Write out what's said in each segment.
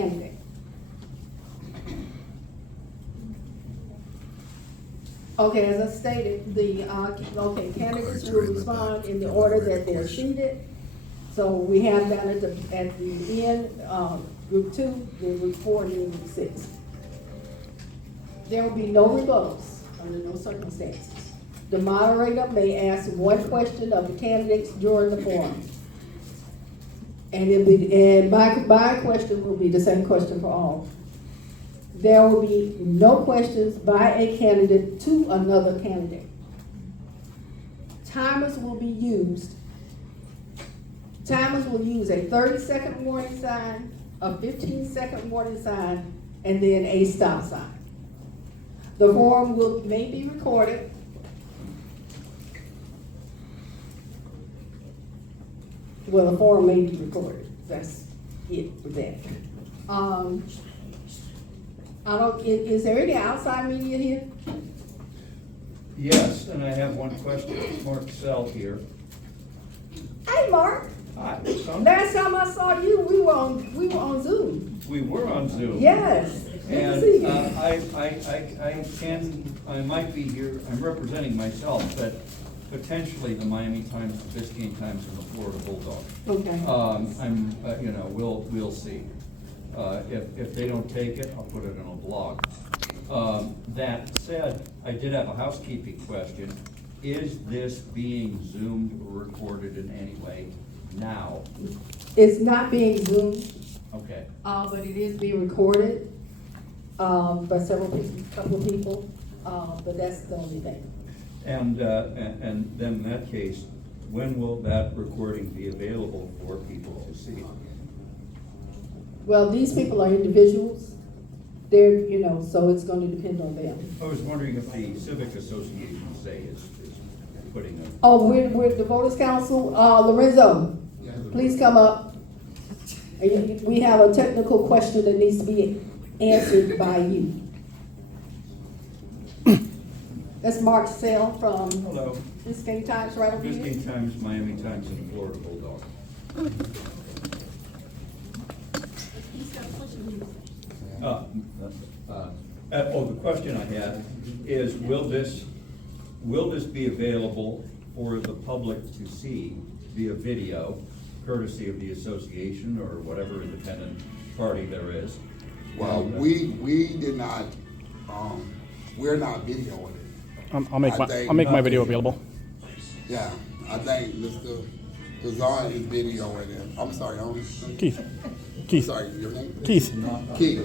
candidate. Okay, as I stated, candidates will respond in the order that they're seated. So we have that at the end, group 2, then group 4, and then group 6. There will be no rebuttals under no circumstances. The moderator may ask one question of the candidates during the forum. And my question will be the same question for all. There will be no questions by a candidate to another candidate. Timers will use a 30-second warning sign, a 15-second warning sign, and then a stop sign. The forum may be recorded. Well, the forum may be recorded. That's it for that. Is there any outside media here? Yes, and I have one question. Mark Sell here. Hey, Mark. Hi. Last time I saw you, we were on Zoom. We were on Zoom. Yes. Good to And see you. I might be here, I'm representing myself, but potentially the Miami Times, the Biscayne Times, and the Florida Bulldog. Okay. We'll see. If they don't take it, I'll put it on a blog. That said, I did have a housekeeping question. Is this being Zoomed or recorded in any way now? It's not being Zoomed, Okay. but it is being recorded by couple of people, but that's the only thing. And then in that case, when will that recording be available for people to see? Well, these people are individuals. They're, so it's going to depend on them. I was wondering if the Civic Association, say, is putting a. Oh, we're the Voters Council. Lorenzo, please come up. We have a technical question that needs to be answered by you. That's Mark Sell from Hello. Biscayne Times, right over here. Biscayne Times, Miami Times, and the Florida Bulldog. The question I had is, will this be available for the public to see via video, courtesy of the association or whatever independent party there is? Well, we did not, we're not videoing it. I'll make my video available. Yeah, I think Mr. Kazan is videoing it. I'm sorry, Keith. Sorry, your name? Keith. Keith.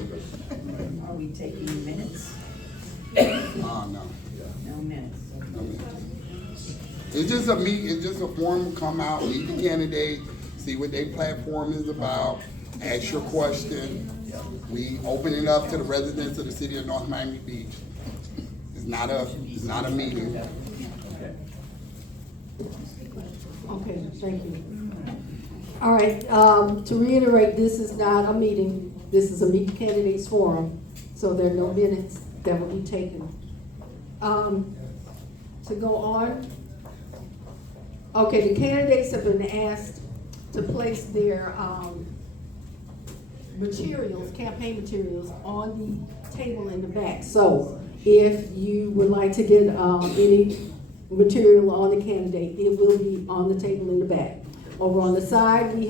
Are we taking minutes? No. No minutes. No minutes. It's just a forum, come out, meet the candidate, see what their platform is about, ask your question. We open it up to the residents of the city of North Miami Beach. It's not a meeting. Okay, thank you. All right, to reiterate, this is not a meeting. This is a meet candidates forum, so there are no minutes that will be taken. To go on. Okay, the candidates have been asked to place their campaign materials on the table in the back. So if you would like to get any material on the candidate, it will be on the table in the back. Over on the side, we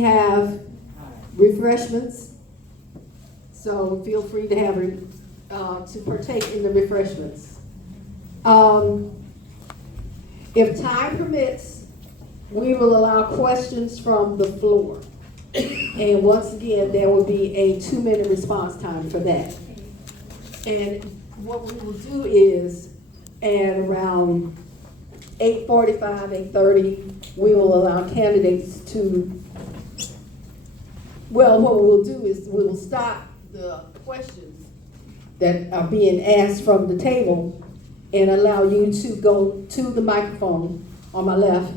have refreshments. So feel free to have to partake in the refreshments. If time permits, we will allow questions from the floor. And once again, there will be a 2-minute response time for that. And what we will do is, at around 8:45, 8:30, we will allow candidates to, what we will do is we will stop the questions that are being asked from the table and allow you to go to the microphone on my left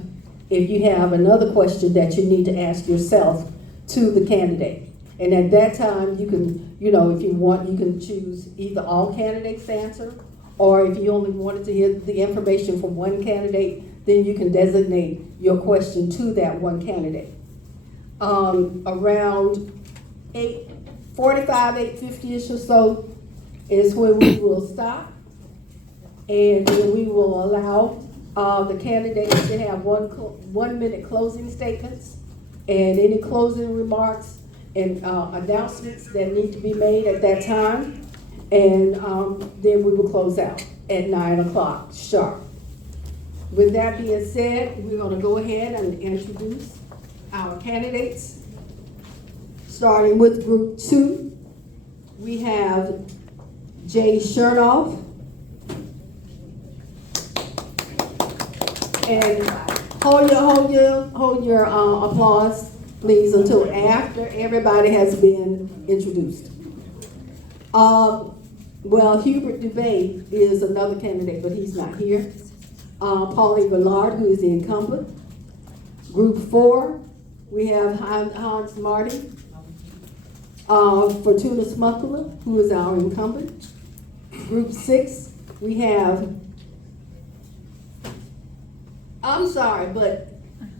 if you have another question that you need to ask yourself to the candidate. And at that time, you can, if you want, you can choose either all candidates to answer, or if you only wanted to hear the information from one candidate, then you can designate your question to that one candidate. Around 8:45, 8:50-ish or so is when we will stop. And then we will allow the candidates to have 1 minute closing statements and any closing remarks and announcements that need to be made at that time. And then we will close out at 9 o'clock sharp. With that being said, we're gonna go ahead and introduce our candidates. Starting with Group 2, we have Jay Chernoff. And hold your applause, please, until after everybody has been introduced. Well, Hubert Dubé is another candidate, but he's not here. Pauline Villard, who is the incumbent. Group 4, we have Hans Marty. Fortuna Smuckler, who is our incumbent. Group 6, we have, I'm sorry, but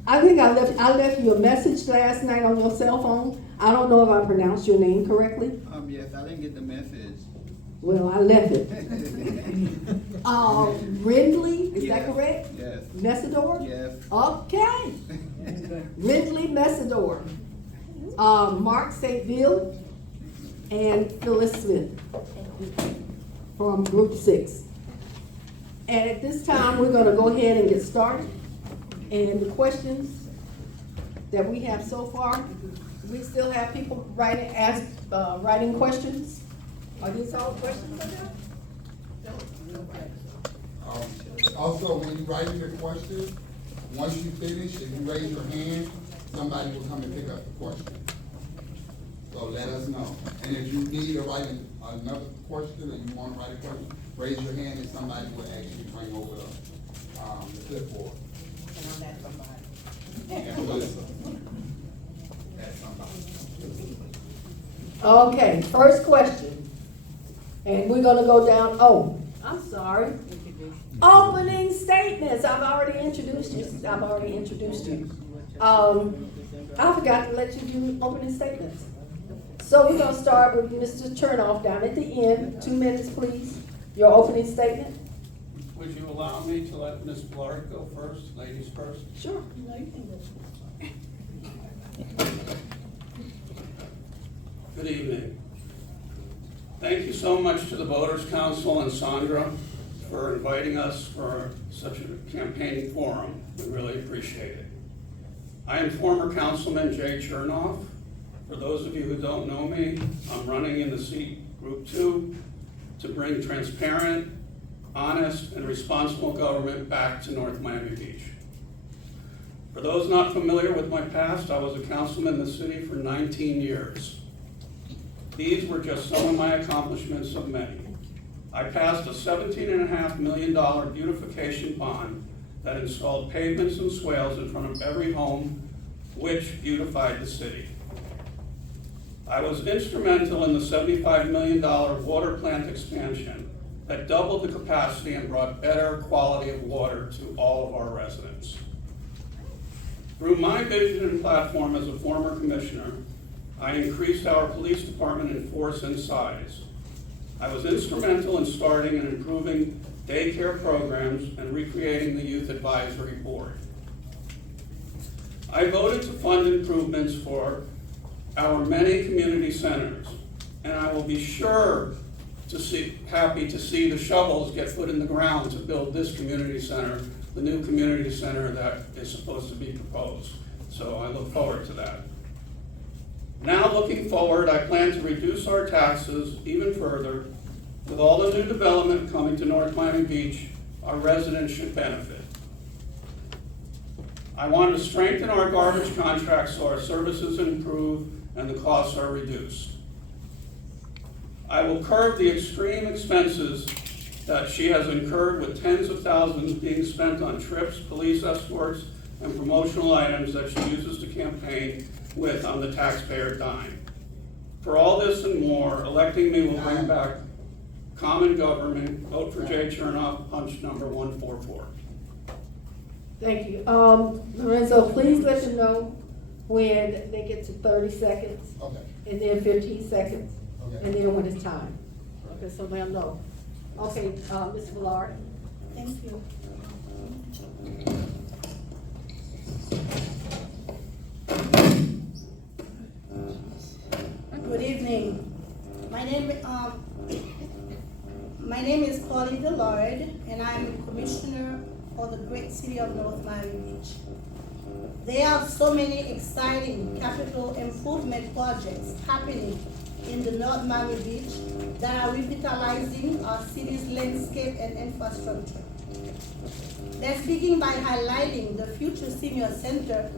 I think I left you a message last night on your cell phone. I don't know if I pronounced your name correctly. Yes, I didn't get the message. Well, I left it. Ridley, is that Yes. correct? Yes. Messidor? Yes. Okay. Ridley Messidor. Mark St. Ville and Phyllis Smith from Group 6. And at this time, we're gonna go ahead and get started. And the questions that we have so far, we still have people writing questions. Are these all questions I got? Also, when you write your question, once you finish, if you raise your hand, somebody will come and pick up the question. So let us know. And if you need to write another question or you want to write a question, raise your hand and somebody will actually bring over the clipboard. And I'm that somebody. And Melissa. That's somebody. Okay, first question. And we're gonna go down, I'm sorry. Opening statements, I've already introduced you. I forgot to let you do opening statements. So we're gonna start with Mr. Chernoff down at the end. 2 minutes, please. Your opening statement. Would you allow me to let Ms. Blark go first, ladies first? Sure. Good evening. Thank you so much to the Voters Council and Sandra for inviting us for such a campaigning forum. We really appreciate it. I am former Councilman Jay Chernoff. For those of you who don't know me, I'm running in the seat Group 2 to bring transparent, honest, and responsible government back to North Miami Beach. For those not familiar with my past, I was a councilman in the city for 19 years. These were just some of my accomplishments of many. I passed a $17.5 million beautification bond that installed pavements and swales in front of every home, which beautified the city. I was instrumental in the $75 million water plant expansion that doubled the capacity and brought better quality of water to all of our residents. Through my vision and platform as a former commissioner, I increased our police department in force and size. I was instrumental in starting and improving daycare programs and recreating the Youth Advisory Board. I voted to fund improvements for our many community centers, and I will be happy to see the shovels get put in the ground to build this community center, the new community center that is supposed to be proposed. So I look forward to that. Now looking forward, I plan to reduce our taxes even further. With all the new development coming to North Miami Beach, our residents should benefit. I want to strengthen our garbage contracts so our services improve and the costs are reduced. I will curb the extreme expenses that she has incurred, with tens of thousands being spent on trips, police escorts, and promotional items that she uses to campaign with on the taxpayer dime. For all this and more, electing me will bring back common government. Vote for Jay Chernoff, punch number 144. Thank you. Lorenzo, please let them know when they get to 30 seconds, Okay, and then 15 seconds, okay. and then when it's time. Okay, so they'll know. Okay, Ms. Millard? Thank you. Good evening. My name is Pauline Dillard, and I'm Commissioner for the great city of North Miami Beach. There are so many exciting capital improvement projects happening in the North Miami Beach that are revitalizing our city's landscape and infrastructure. Let's begin by highlighting the future senior center,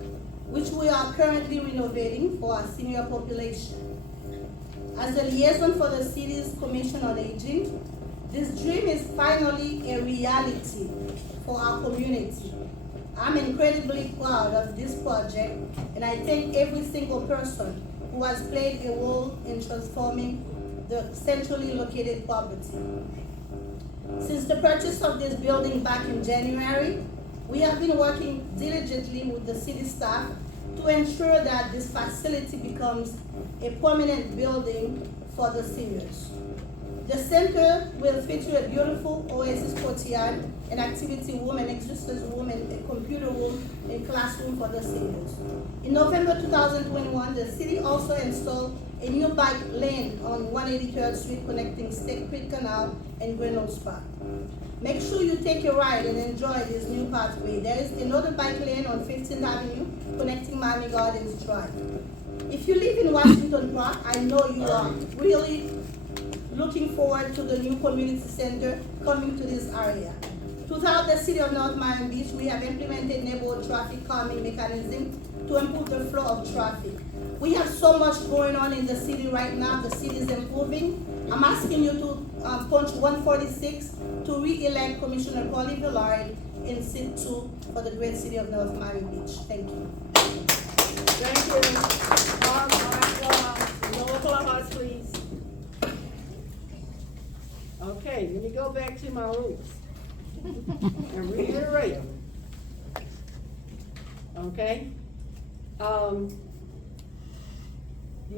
which we are currently renovating for our senior population. As a liaison for the city's Commission on Aging, this dream is finally a reality for our community. I'm incredibly proud of this project, and I thank every single person who has played a role in transforming the centrally located property. Since the purchase of this building back in January, we have been working diligently with the city staff to ensure that this facility becomes a permanent building for the seniors. The center will feature a beautiful Oasis courtyard, an activity room, an exercise room, and a computer room and classroom for the seniors. In November 2021, the city also installed a new bike lane on 183rd Street connecting State Creek Canal and Reynolds Park. Make sure you take a ride and enjoy this new pathway. There is another bike lane on 15th Avenue connecting Miami Gardens Drive. If you live in Washington Park, I know you are really looking forward to the new community center coming to this area. Throughout the city of North Miami Beach, we have implemented neighborhood traffic calming mechanism to improve the flow of traffic. We have so much going on in the city right now. The city is improving. I'm asking you to punch 146 to re-elect Commissioner Pauline Dillard in seat 2 for the great city of North Miami Beach. Thank you. Thank you. No applause, please. Okay, let me go back to my rules and reiterate. Okay? The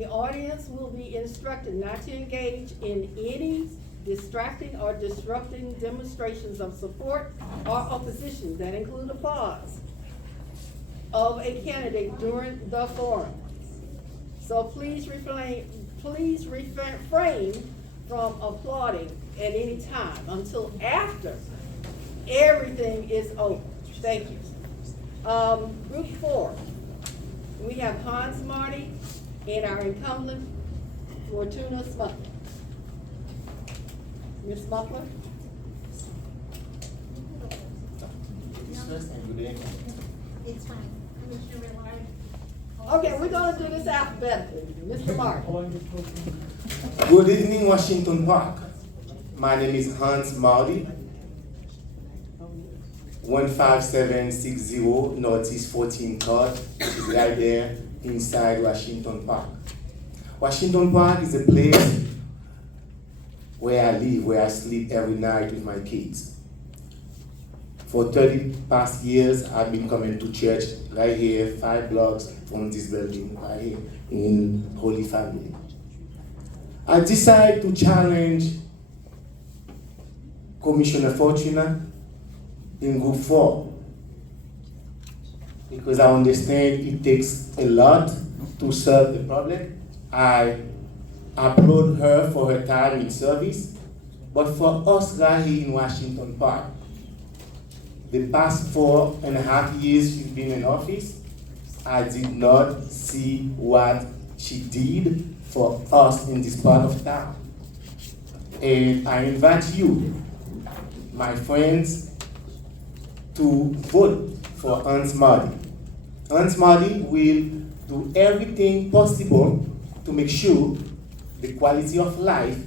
audience will be instructed not to engage in any distracting or disrupting demonstrations of support or opposition that include applause of a candidate during the forum. So please refrain from applauding at any time until after everything is over. Thank you. Group 4, we have Hans Marty and our incumbent Fortuna Smuckler. Ms. Smuckler? It's fine. Commissioner Millard. Okay, we're gonna do this alphabetically. Mr. Martin. Good evening, Washington Park. My name is Hans Marty, 15760 Northeast 14 Court, which is right there inside Washington Park. Washington Park is a place where I live, where I sleep every night with my kids. For 30 past years, I've been coming to church right here, 5 blocks from this building, right here in Holy Family. I decided to challenge Commissioner Fortuna in Group 4 because I understand it takes a lot to solve the problem. I applaud her for her time in service, but for us right here in Washington Park, the past 4.5 years she's been in office, I did not see what she did for us in this part of town. And I invite you, my friends, to vote for Hans Marty. Hans Marty will do everything possible to make sure the quality of life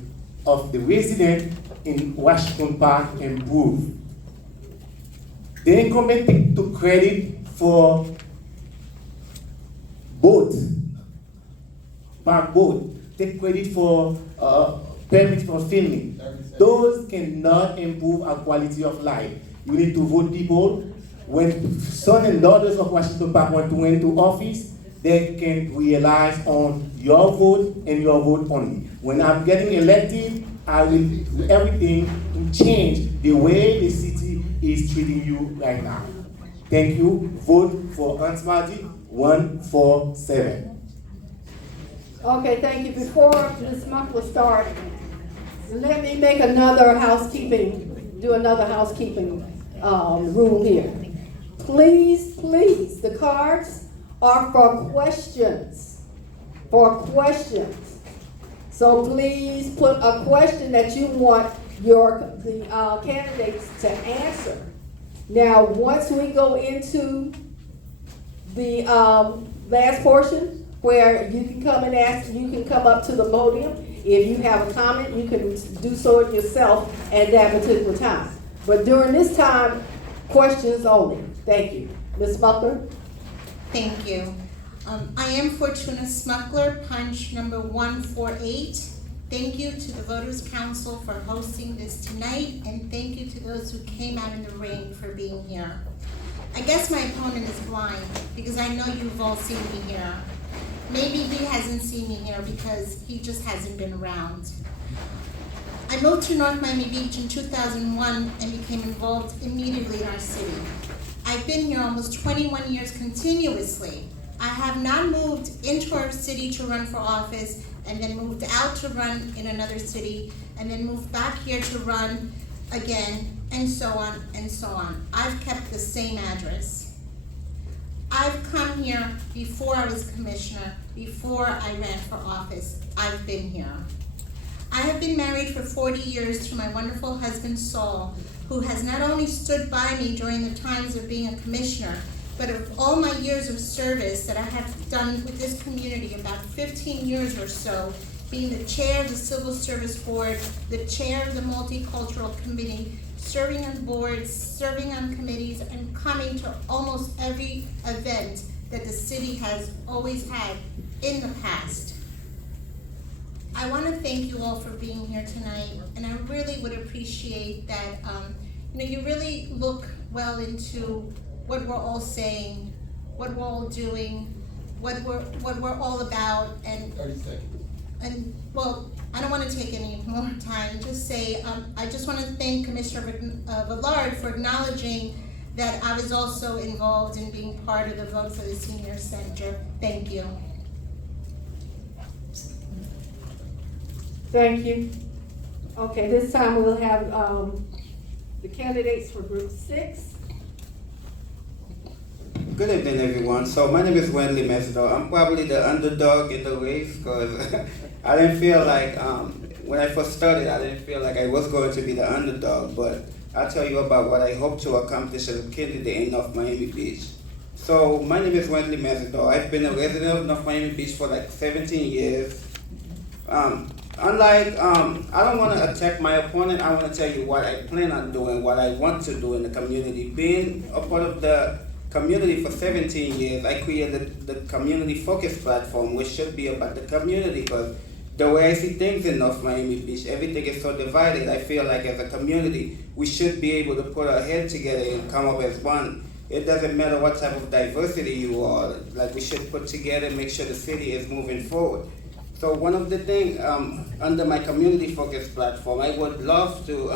of the resident in Washington Park improve. The incumbent took credit for both, park board, take credit for permits for filming. Those cannot improve our quality of life. You need to vote people when sons and daughters of Washington Park want to went into office, they can realize on your vote and your vote only. When I'm getting elected, I will do everything to change the way the city is treating you right now. Thank you. Vote for Hans Marty 147. Okay, thank you. Before Ms. Muckler starts, let me make another housekeeping rule here. Please, the cards are for questions. So please put a question that you want the candidates to answer. Now, once we go into the last portion, where you can come and ask, you can come up to the podium. If you have a comment, you can do so yourself at that particular time. But during this time, questions only. Thank you. Ms. Smuckler? Thank you. I am Fortuna Smuckler, punch number 148. Thank you to the Voters Council for hosting this tonight, and thank you to those who came out in the rain for being here. I guess my opponent is blind, because I know you've all seen me here. Maybe he hasn't seen me here because he just hasn't been around. I moved to North Miami Beach in 2001 and became involved immediately in our city. I've been here almost 21 years continuously. I have not moved into our city to run for office and then moved out to run in another city and then moved back here to run again, and so on and so on. I've kept the same address. I've come here before I was commissioner, before I ran for office. I've been here. I have been married for 40 years to my wonderful husband, Saul, who has not only stood by me during the times of being a commissioner, but of all my years of service that I have done with this community, about 15 years or so, being the chair of the Civil Service Board, the chair of the Multicultural Committee, serving on boards, serving on committees, and coming to almost every event that the city has always had in the past. I want to thank you all for being here tonight, and I really would appreciate that you really look well into what we're all saying, what we're all doing, what we're all about, and 30 seconds. And well, I don't want to take any more time. Just say I just want to thank Commissioner Villard for acknowledging that I was also involved in being part of the vote for the senior center. Thank you. Thank you. Okay, this time we'll have the candidates for Group 6. Good evening, everyone. So my name is Wendley Mesdo. I'm probably the underdog in the race because I didn't feel like, when I first started, I didn't feel like I was going to be the underdog, but I'll tell you about what I hope to accomplish as a candidate in North Miami Beach. So my name is Wendley Mesdo. I've been a resident of North Miami Beach for like 17 years. I don't want to attack my opponent. I want to tell you what I plan on doing, what I want to do in the community. Being a part of the community for 17 years, I created the Community Focus Platform, which should be about the community, because the way I see things in North Miami Beach, everything is so divided. I feel like as a community, we should be able to put our heads together and come up as one. It doesn't matter what type of diversity you are, like we should put together and make sure the city is moving forward. So one of the things under my Community Focus Platform, I would love to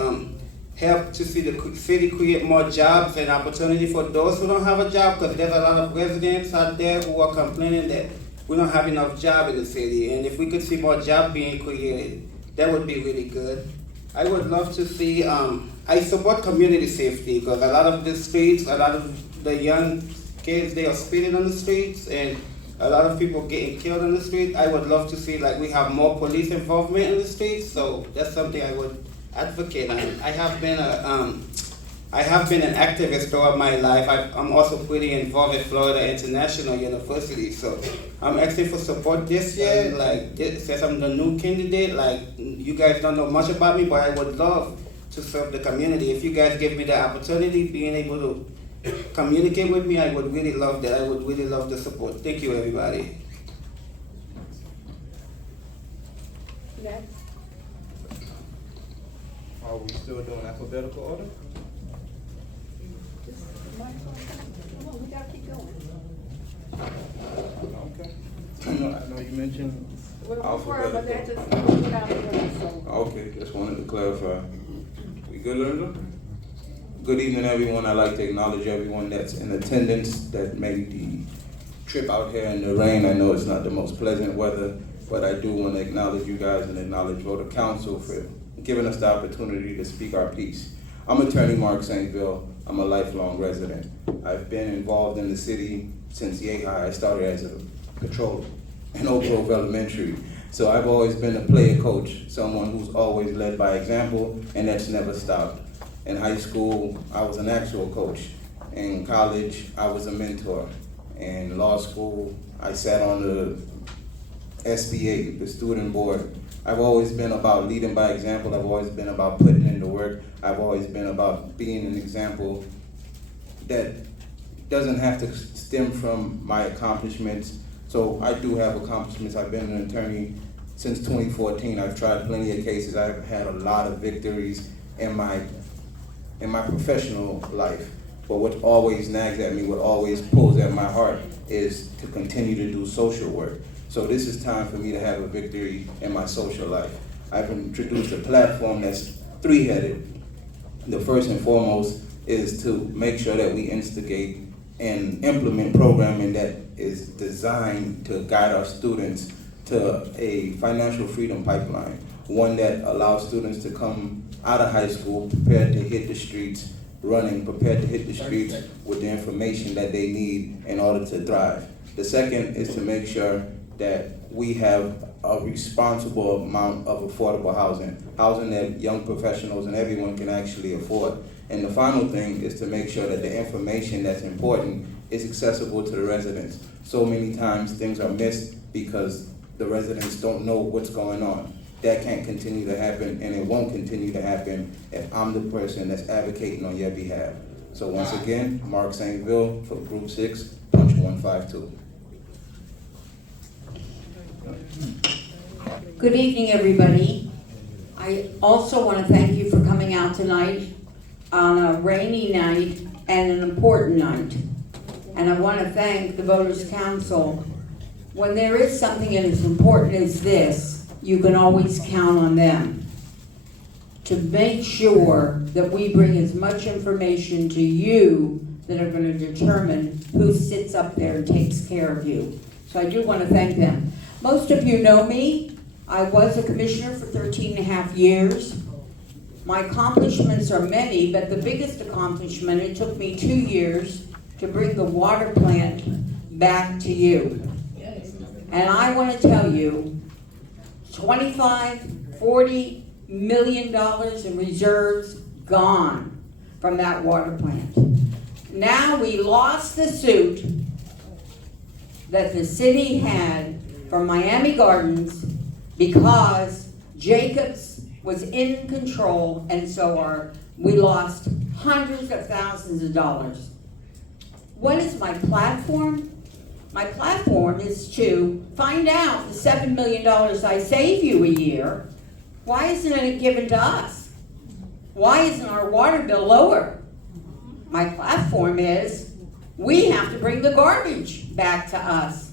help to see the city create more jobs and opportunity for those who don't have a job, because there's a lot of residents out there who are complaining that we don't have enough job in the city. And if we could see more jobs being created, that would be really good. I would love to see, I support community safety, because a lot of the streets, a lot of the young kids, they are speeding on the streets, and a lot of people getting killed on the street. I would love to see like we have more police involvement in the streets, so that's something I would advocate on. I have been an activist throughout my life. I'm also pretty involved at Florida International University, so I'm asking for support this year. Like, since I'm the new candidate, like, you guys don't know much about me, but I would love to serve the community. If you guys give me the opportunity, being able to communicate with me, I would really love that. I would really love the support. Thank you, everybody. Next. Are we still doing alphabetical order? Come on, we gotta keep going. Okay. I know you mentioned Well, alphabetical. but that just put out there, so. Okay, just wanted to clarify. We good, Lorenzo? Good evening, everyone. I'd like to acknowledge everyone that's in attendance that made the trip out here in the rain. I know it's not the most pleasant weather, but I do want to acknowledge you guys and acknowledge voter council for giving us the opportunity to speak our piece. I'm Attorney Mark St. Ville. I'm a lifelong resident. I've been involved in the city since Yale High. I started as a patrol in Oak Grove Elementary. So I've always been a player coach, someone who's always led by example, and that's never stopped. In high school, I was an actual coach. In college, I was a mentor. In law school, I sat on the SBA, the student board. I've always been about leading by example. I've always been about putting in the work. I've always been about being an example that doesn't have to stem from my accomplishments. So I do have accomplishments. I've been an attorney since 2014. I've tried plenty of cases. I've had a lot of victories in my professional life. But what always nags at me, what always pulls at my heart is to continue to do social work. So this is time for me to have a victory in my social life. I've introduced a platform that's three-headed. The first and foremost is to make sure that we instigate and implement programming that is designed to guide our students to a financial freedom pipeline, one that allows students to come out of high school prepared to hit the streets running, prepared to hit the streets with the information that they need in order to thrive. The second is to make sure that we have a responsible amount of affordable housing, housing that young professionals and everyone can actually afford. And the final thing is to make sure that the information that's important is accessible to the residents. So many times things are missed because the residents don't know what's going on. That can't continue to happen, and it won't continue to happen if I'm the person that's advocating on your behalf. So once again, Mark St. Ville for Group 6, Punch 152. Good evening, everybody. I also want to thank you for coming out tonight on a rainy night and an important night. And I want to thank the Voters Council. When there is something as important as this, you can always count on them to make sure that we bring as much information to you that are going to determine who sits up there and takes care of you. So I do want to thank them. Most of you know me. I was a commissioner for 13 and a half years. My accomplishments are many, but the biggest accomplishment, it took me 2 years to bring the water plant back to you. And I want to tell you, $25, $40 million in reserves gone from that water plant. Now we lost the suit that the city had from Miami Gardens because Jacobs was in control, and so we lost hundreds of thousands of dollars. What is my platform? My platform is to find out the $7 million I save you a year, why isn't it given to us? Why isn't our water bill lower? My platform is we have to bring the garbage back to us.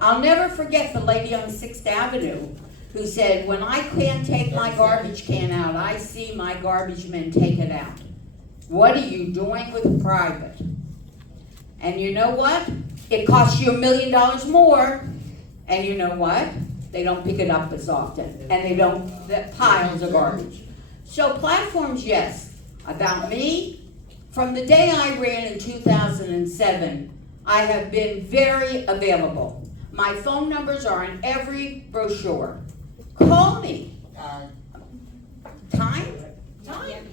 I'll never forget the lady on 6th Avenue who said, when I can't take my garbage can out, I see my garbage men take it out. What are you doing with private? And you know what? It costs you $1 million more, and you know what? They don't pick it up as often, and the piles of garbage. So platforms, yes. About me, from the day I ran in 2007, I have been very available. My phone numbers are in every brochure. Call me. Time?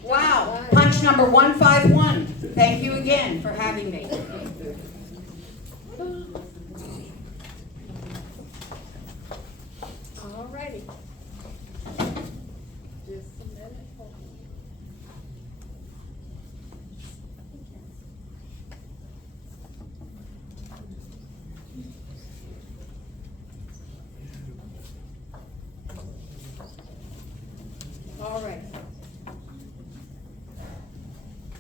Wow. Punch number 151. Thank you again for having me. Alrighty. Just a minute. All right.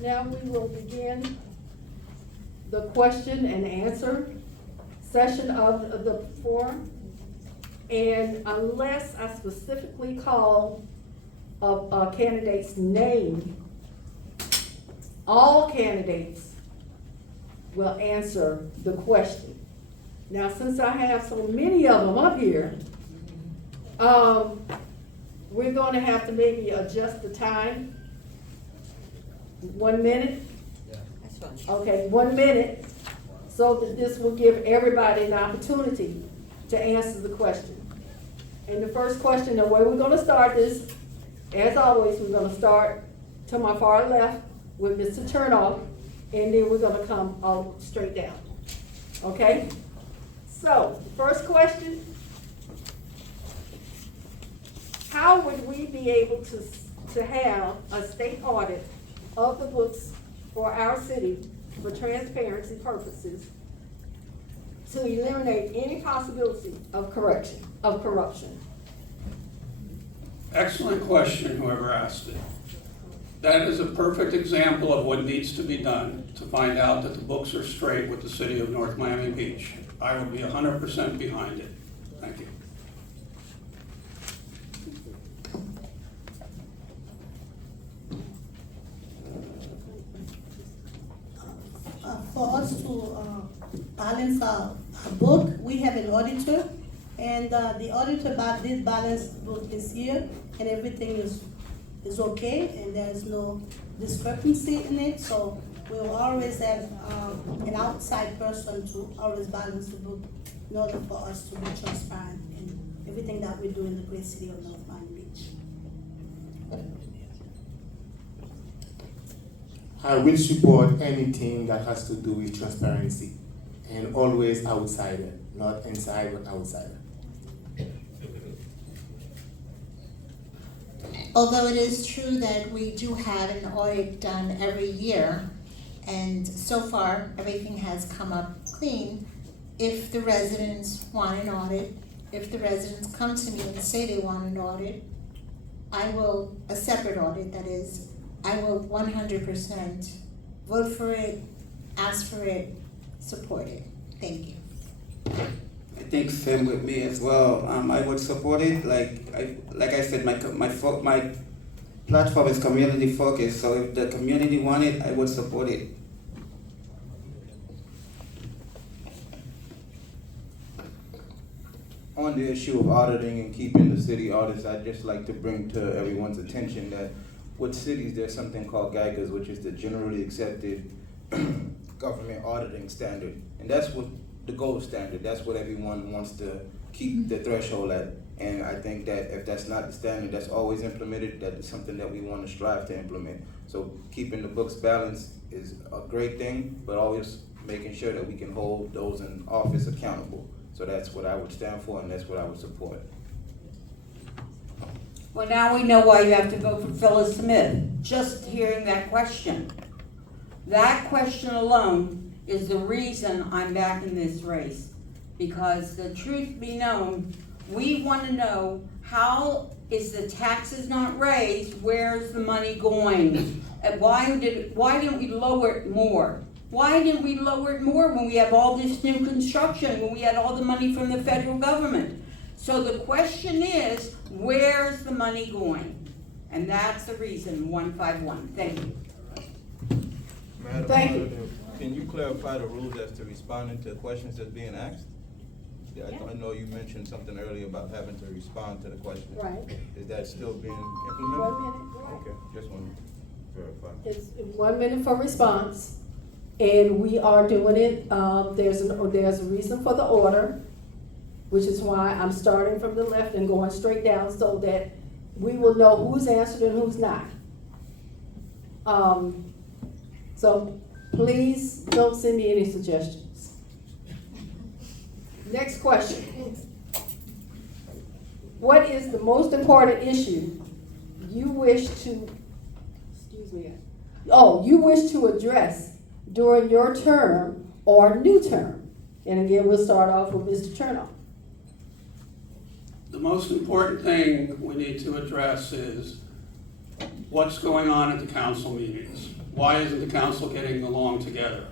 Now we will begin the question and answer session of the forum. And unless I specifically call a candidate's name, all candidates will answer the question. Now, since I have so many of them up here, we're gonna have to maybe adjust the time. 1 minute? Okay, 1 minute, so that this will give everybody an opportunity to answer the question. And the first question, the way we're gonna start this, as always, we're gonna start to my far left with Mr. Chernoff, and then we're gonna come all straight down. Okay? So, first question. How would we be able to have a state audit of the books for our city for transparency purposes to eliminate any possibility of corruption? Excellent question, whoever asked it. That is a perfect example of what needs to be done to find out that the books are straight with the city of North Miami Beach. I would be 100% behind it. Thank you. For us to balance our book, we have an auditor, and the auditor did balance the book this year, and everything is okay, and there is no discrepancy in it, so we will always have an outside person to always balance the book in order for us to be transparent in everything that we do in the great city of North Miami Beach. I will support anything that has to do with transparency, and always outsider, not inside but outsider. Although it is true that we do have an audit done every year, and so far, everything has come up clean. If the residents want an audit, if the residents come to me and say they want an audit, I will, a separate audit that is, I will 100% vote for it, ask for it, support it. Thank you. I think same with me as well. I would support it. Like I said, my platform is community focused. So if the community want it, I would support it. On the issue of auditing and keeping the city audits, I'd just like to bring to everyone's attention that with cities, there's something called GAICAS, which is the generally accepted government auditing standard. And that's what the gold standard, that's what everyone wants to keep the threshold at. And I think that if that's not the standard that's always implemented, that is something that we want to strive to implement. So keeping the books balanced is a great thing, but always making sure that we can hold those in office accountable. So that's what I would stand for, and that's what I would support. Well, now we know why you have to vote for Phyllis Smith, just hearing that question. That question alone is the reason I'm back in this race. Because the truth be known, we want to know, how is the taxes not raised? Where's the money going? And why didn't we lower it more? Why didn't we lower it more when we have all this new construction, when we had all the money from the federal government? So the question is, where's the money going? And that's the reason, 151. Thank you. Madam Thank you. Auditor, can you clarify the rules as to responding to questions that's being asked? Yeah, I know you mentioned something earlier about having to respond to the question. Right. Is that still being 1 implemented? minute. Okay, just want to verify. It's 1 minute for response, and we are doing it. There's a reason for the order, which is why I'm starting from the left and going straight down so that we will know who's answered and who's not. So please don't send me any suggestions. Next question. What is the most important issue you wish to, you wish to address during your term or new term? And again, we'll start off with Mr. Chernoff. The most important thing we need to address is what's going on at the council meetings. Why isn't the council getting along together?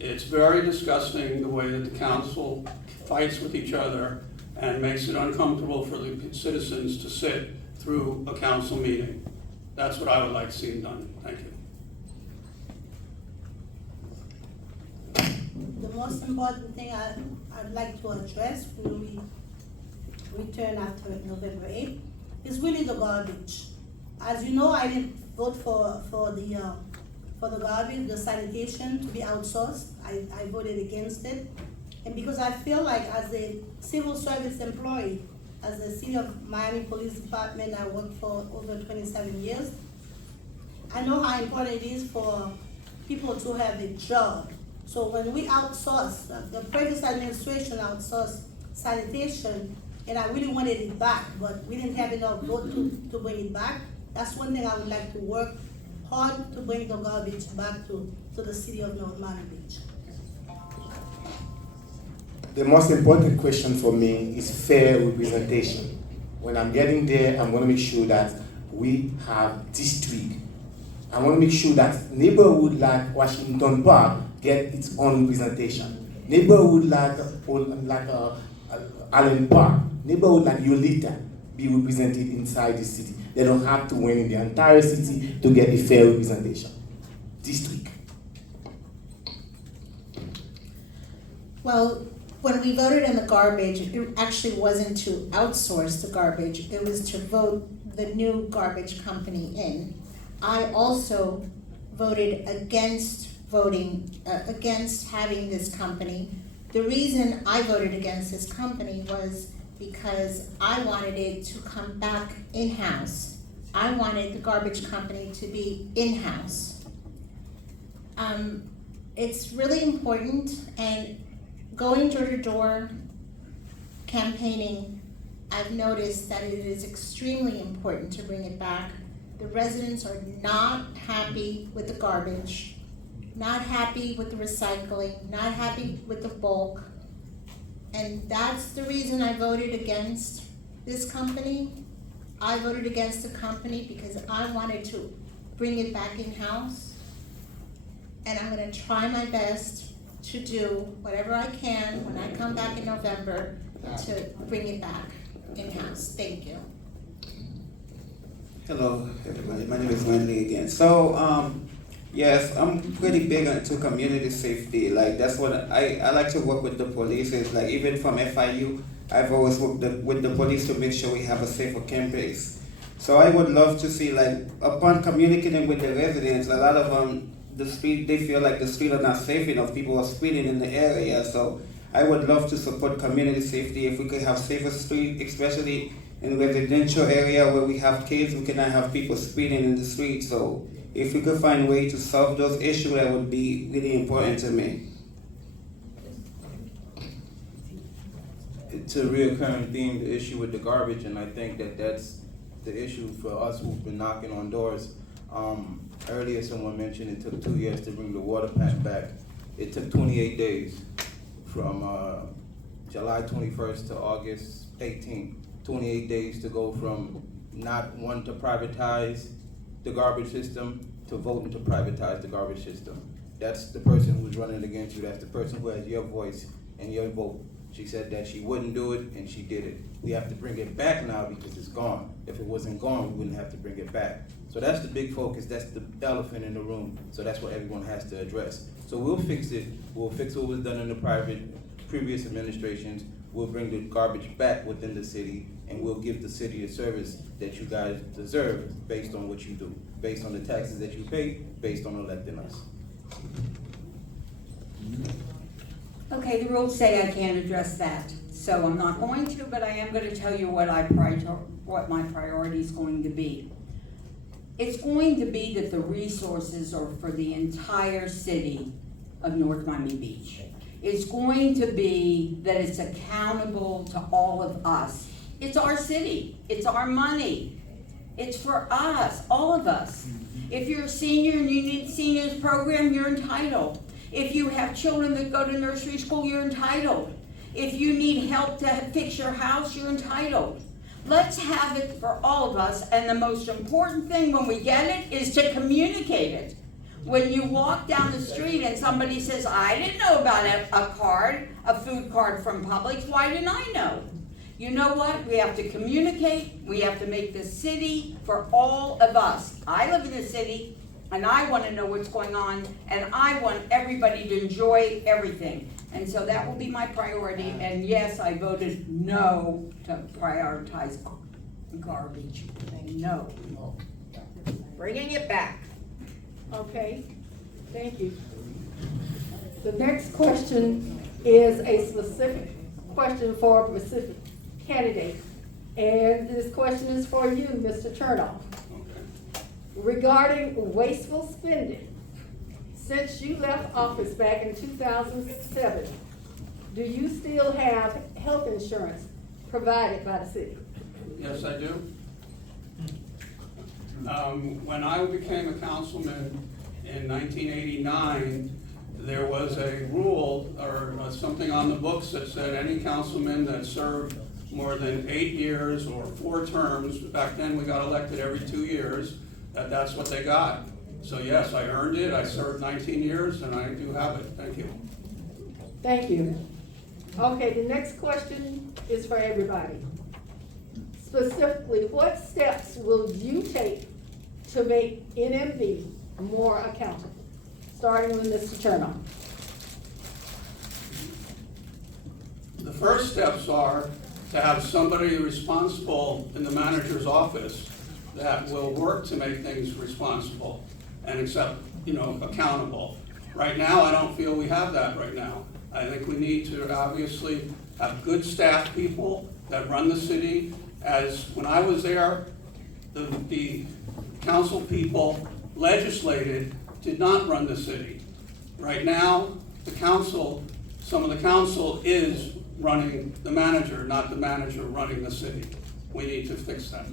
It's very disgusting the way that the council fights with each other and makes it uncomfortable for the citizens to sit through a council meeting. That's what I would like to see done. Thank you. The most important thing I'd like to address when we return after November 8th is really the garbage. As you know, I didn't vote for the garbage, the sanitation to be outsourced. I voted against it. And because I feel like as a civil service employee, as the City of Miami Police Department, I worked for over 27 years. I know how important it is for people to have a job. So when we outsource, the previous administration outsourced sanitation, and I really wanted it back, but we didn't have enough vote to bring it back. That's one thing I would like to work hard to bring the garbage back to the city of North Miami Beach. The most important question for me is fair representation. When I'm getting there, I'm going to make sure that we have district. I want to make sure that neighborhood like Washington Park get its own representation. Neighborhood like Allen Park, neighborhood like Yolita be represented inside the city. They don't have to win in the entire city to get a fair representation. District. Well, when we voted on the garbage, it actually wasn't to outsource the garbage, it was to vote the new garbage company in. I also voted against against having this company. The reason I voted against this company was because I wanted it to come back in-house. I wanted the garbage company to be in-house. It's really important, and going door to door, campaigning, I've noticed that it is extremely important to bring it back. The residents are not happy with the garbage, not happy with the recycling, not happy with the bulk. And that's the reason I voted against this company. I voted against the company because I wanted to bring it back in-house. And I'm gonna try my best to do whatever I can when I come back in November to bring it back in-house. Thank you. Hello, everybody. My name is Wendy again. So, yes, I'm pretty big into community safety. Like, that's what I like to work with the police. It's like, even from FIU, I've always worked with the police to make sure we have a safer campus. So I would love to see, like, upon communicating with the residents, a lot of them, they feel like the streets are not safe enough. People are speeding in the area. So I would love to support community safety. If we could have safer streets, especially in residential area where we have kids, we cannot have people speeding in the street. So if we could find a way to solve those issues, that would be really important to me. It's a reoccurring theme, the issue with the garbage, and I think that that's the issue for us who've been knocking on doors. Earlier someone mentioned it took 2 years to bring the water plant back. It took 28 days from July 21st to August 18th. 28 days to go from not wanting to privatize the garbage system to voting to privatize the garbage system. That's the person who's running against you. That's the person who has your voice and your vote. She said that she wouldn't do it, and she did it. We have to bring it back now because it's gone. If it wasn't gone, we wouldn't have to bring it back. So that's the big focus. That's the elephant in the room. So that's what everyone has to address. So we'll fix it. We'll fix what was done in the previous administrations. We'll bring the garbage back within the city, and we'll give the city a service that you guys deserve based on what you do, based on the taxes that you pay, based on electing us. Okay, the rules say I can't address that, so I'm not going to, but I am going to tell you what my priority is going to be. It's going to be that the resources are for the entire city of North Miami Beach. It's going to be that it's accountable to all of us. It's our city, it's our money. It's for us, all of us. If you're a senior and you need a seniors program, you're entitled. If you have children that go to nursery school, you're entitled. If you need help to fix your house, you're entitled. Let's have it for all of us, and the most important thing when we get it is to communicate it. When you walk down the street and somebody says, I didn't know about a food card from Publix, why didn't I know? You know what? We have to communicate. We have to make the city for all of us. I live in the city and I want to know what's going on and I want everybody to enjoy everything. And so that will be my priority. And yes, I voted no to prioritize garbage. No. Bringing it back. Okay, thank you. The next question is a specific question for a specific candidate. And this question is for you, Mr. Chernoff. Regarding wasteful spending, since you left office back in 2007, do you still have health insurance provided by the city? Yes, I do. When I became a councilman in 1989, there was a rule or something on the books that said any councilman that served more than 8 years or 4 terms, back then we got elected every 2 years, that's what they got. So yes, I earned it, I served 19 years, and I do have it. Thank you. Thank you. Okay, the next question is for everybody. Specifically, what steps will you take to make NMB more accountable? Starting with Mr. Chernoff. The first steps are to have somebody responsible in the manager's office that will work to make things responsible and accountable. Right now, I don't feel we have that right now. I think we need to obviously have good staff people that run the city. As when I was there, the council people legislated, did not run the city. Right now, some of the council is running the manager, not the manager running the city. We need to fix that.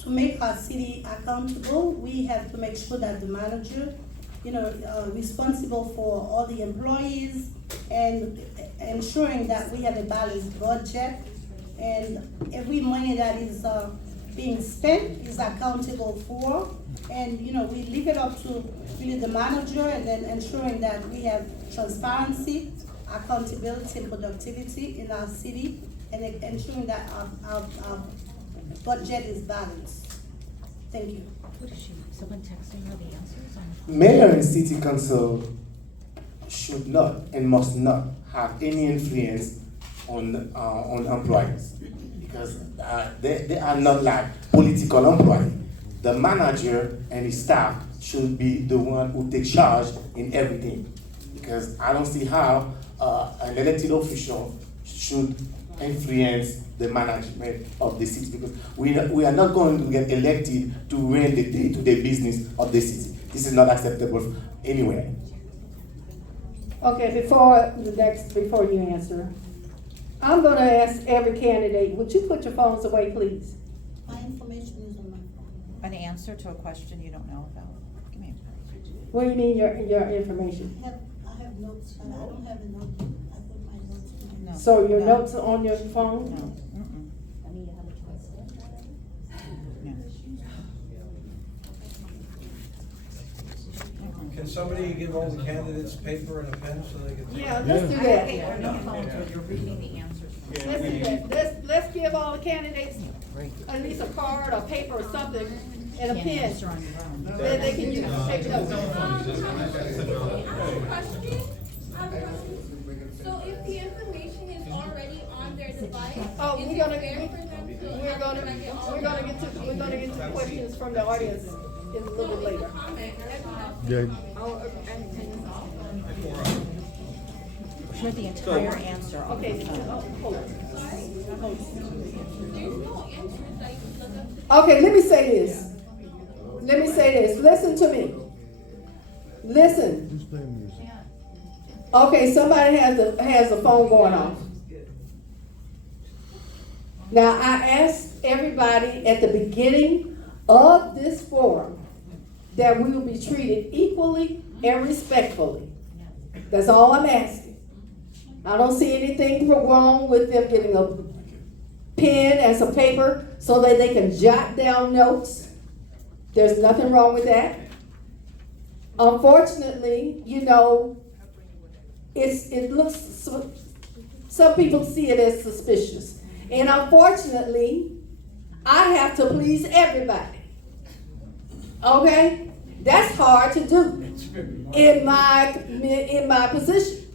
To make our city accountable, we have to make sure that the manager, responsible for all the employees and ensuring that we have a balanced budget and every money that is being spent is accountable for. And, we leave it up to really the manager and then ensuring that we have transparency, accountability, and productivity in our city and ensuring that our budget is balanced. Thank you. What is she? Someone texting her the answers on Mayor and city council should not and must not have any influence on employees because they are not like political employees. The manager and his staff should be the one who take charge in everything because I don't see how an elected official should influence the management of the city because we are not going to get elected to run the day-to-day business of the city. This is not acceptable anywhere. Okay, before you answer, I'm gonna ask every candidate, would you put your phones away, please? My information is on my phone. an answer to a question you don't know about? Give me a What do you mean your information? I have notes, but I don't have a note. I put my notes in my No. So your No. notes are on your phone? No. Mm-mm. Can somebody give all the candidates paper and a pen so they can? Yeah, let's do that. You're reading the answers. Let's do that. Let's give all the candidates at least a card or paper or something and a Can't pen. answer on your own. That they can use to take notes. So if the information is already on their device, Oh, is we're it gonna fair for them to? we're gonna get to questions from the audience in a little bit later. Hear the entire answer on Okay, the phone. hold on. There's no answers that you can look up to. Okay, let me say this. Listen to me. Listen. Okay, somebody has a phone going off. Now, I asked everybody at the beginning of this forum that we will be treated equally and respectfully. That's all I'm asking. I don't see anything wrong with them getting a pen and some paper so that they can jot down notes. There's nothing wrong with that. Unfortunately, you know, it looks, some people see it as suspicious. And unfortunately, I have to please everybody. Okay? That's hard to do in my position.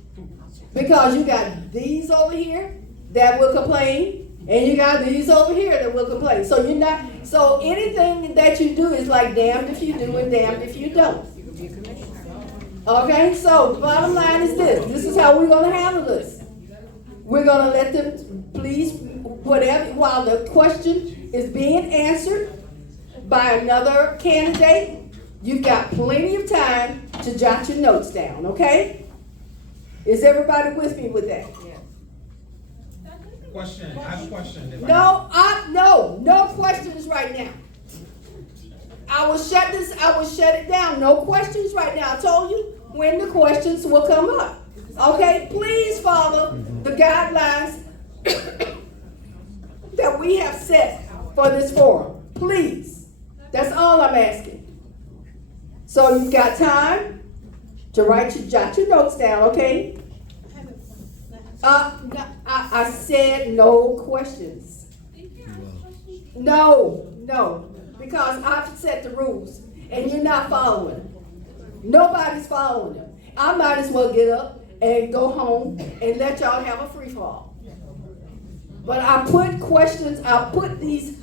Because you got these over here that will complain, and you got these over here that will complain. So you're not, so anything that you do is like damned if you do and damned if you don't. Okay, so bottom line is this. This is how we're gonna handle this. We're gonna let them please, whatever, while the question is being answered by another candidate, you've got plenty of time to jot your notes down, okay? Is everybody with me with that? Question, I have a question. No questions right now. I will shut it down. No questions right now. I told you when the questions will come up. Okay, please follow the guidelines that we have set for this forum. Please. That's all I'm asking. So you've got time to jot your notes down, okay? I said no questions. No, because I've set the rules and you're not following them. Nobody's following them. I might as well get up and go home and let y'all have a free fall. But I put these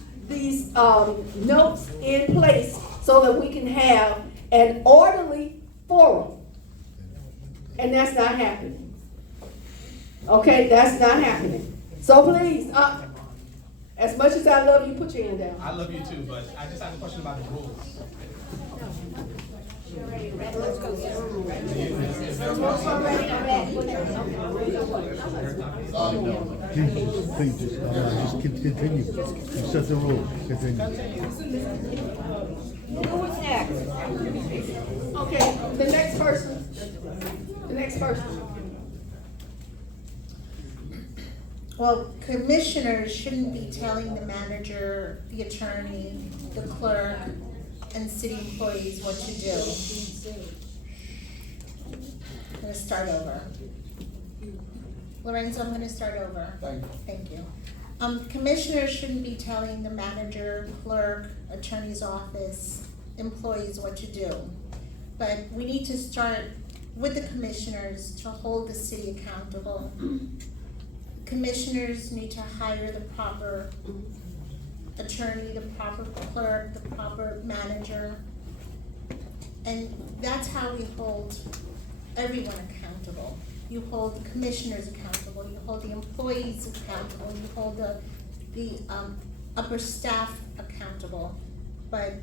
notes in place so that we can have an orderly forum. And that's not happening. Okay, that's not happening. So please, as much as I love you, put your hand down. I love you too, but I just have a question about the rules. Please, just continue. You set the rules. Continue. Who's next? Okay, the next person. Well, commissioners shouldn't be telling the manager, the attorney, the clerk, and city employees what to do. I'm gonna start over. Lorenzo, I'm gonna start over. Thank you. Commissioners shouldn't be telling the manager, clerk, attorney's office, employees what to do. But we need to start with the commissioners to hold the city accountable. Commissioners need to hire the proper attorney, the proper clerk, the proper manager. And that's how we hold everyone accountable. You hold the commissioners accountable, you hold the employees accountable, you hold the upper staff accountable. But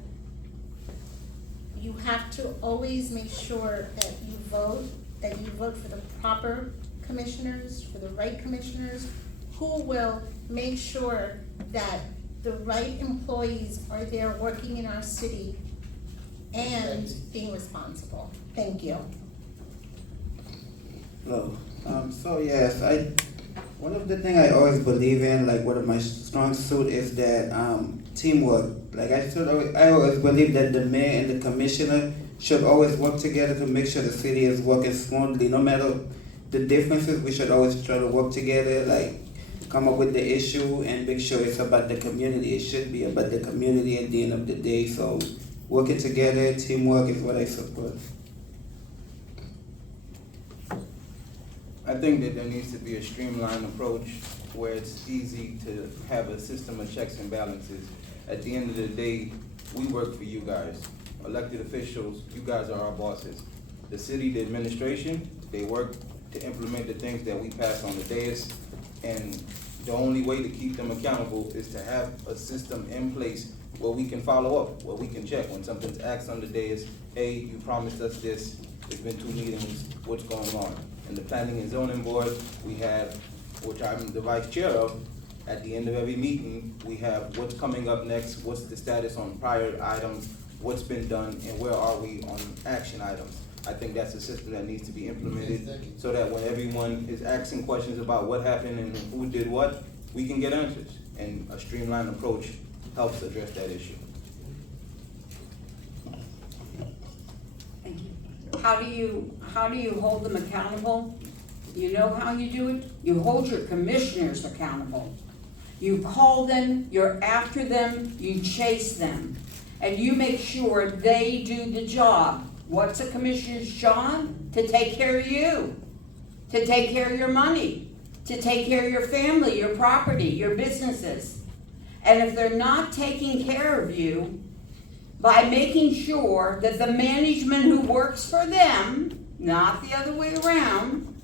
you have to always make sure that you vote for the proper commissioners, for the right commissioners, who will make sure that the right employees are there working in our city and being responsible. Thank you. Hello. So yes, one of the things I always believe in, like one of my strong suit is that teamwork. Like I always believe that the mayor and the commissioner should always work together to make sure the city is working smoothly. No matter the differences, we should always try to work together, like come up with the issue and make sure it's about the community. It should be about the community at the end of the day. So working together, teamwork is what I support. I think that there needs to be a streamlined approach where it's easy to have a system of checks and balances. At the end of the day, we work for you guys. Elected officials, you guys are our bosses. The city, the administration, they work to implement the things that we pass on the dais, and the only way to keep them accountable is to have a system in place where we can follow up, where we can check when something's asked on the dais. Hey, you promised us this, it's been 2 meetings, what's going on? And the planning and zoning board, we have, which I'm the vice chair of, at the end of every meeting, we have what's coming up next, what's the status on prior items, what's been done, and where are we on action items. I think that's a system that needs to be implemented so that when everyone is asking questions about what happened and who did what, we can get answers. And a streamlined approach helps address that issue. How do you hold them accountable? You know how you do it? You hold your commissioners accountable. You call them, you're after them, you chase them, and you make sure they do the job. What's a commissioner's job? To take care of you, to take care of your money, to take care of your family, your property, your businesses. And if they're not taking care of you, by making sure that the management who works for them, not the other way around,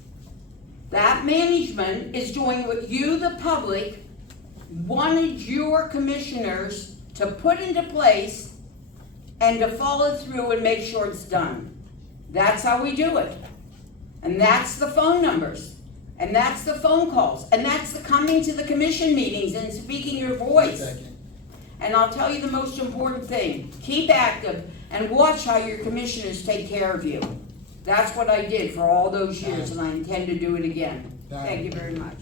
that management is doing what you, the public, wanted your commissioners to put into place and to follow through and make sure it's done. That's how we do it. And that's the phone numbers. And that's the phone calls. And that's the coming to the commission meetings and speaking your voice. And I'll tell you the most important thing. Keep active and watch how your commissioners take care of you. That's what I did for all those years, and I intend to do it again. Thank you very much.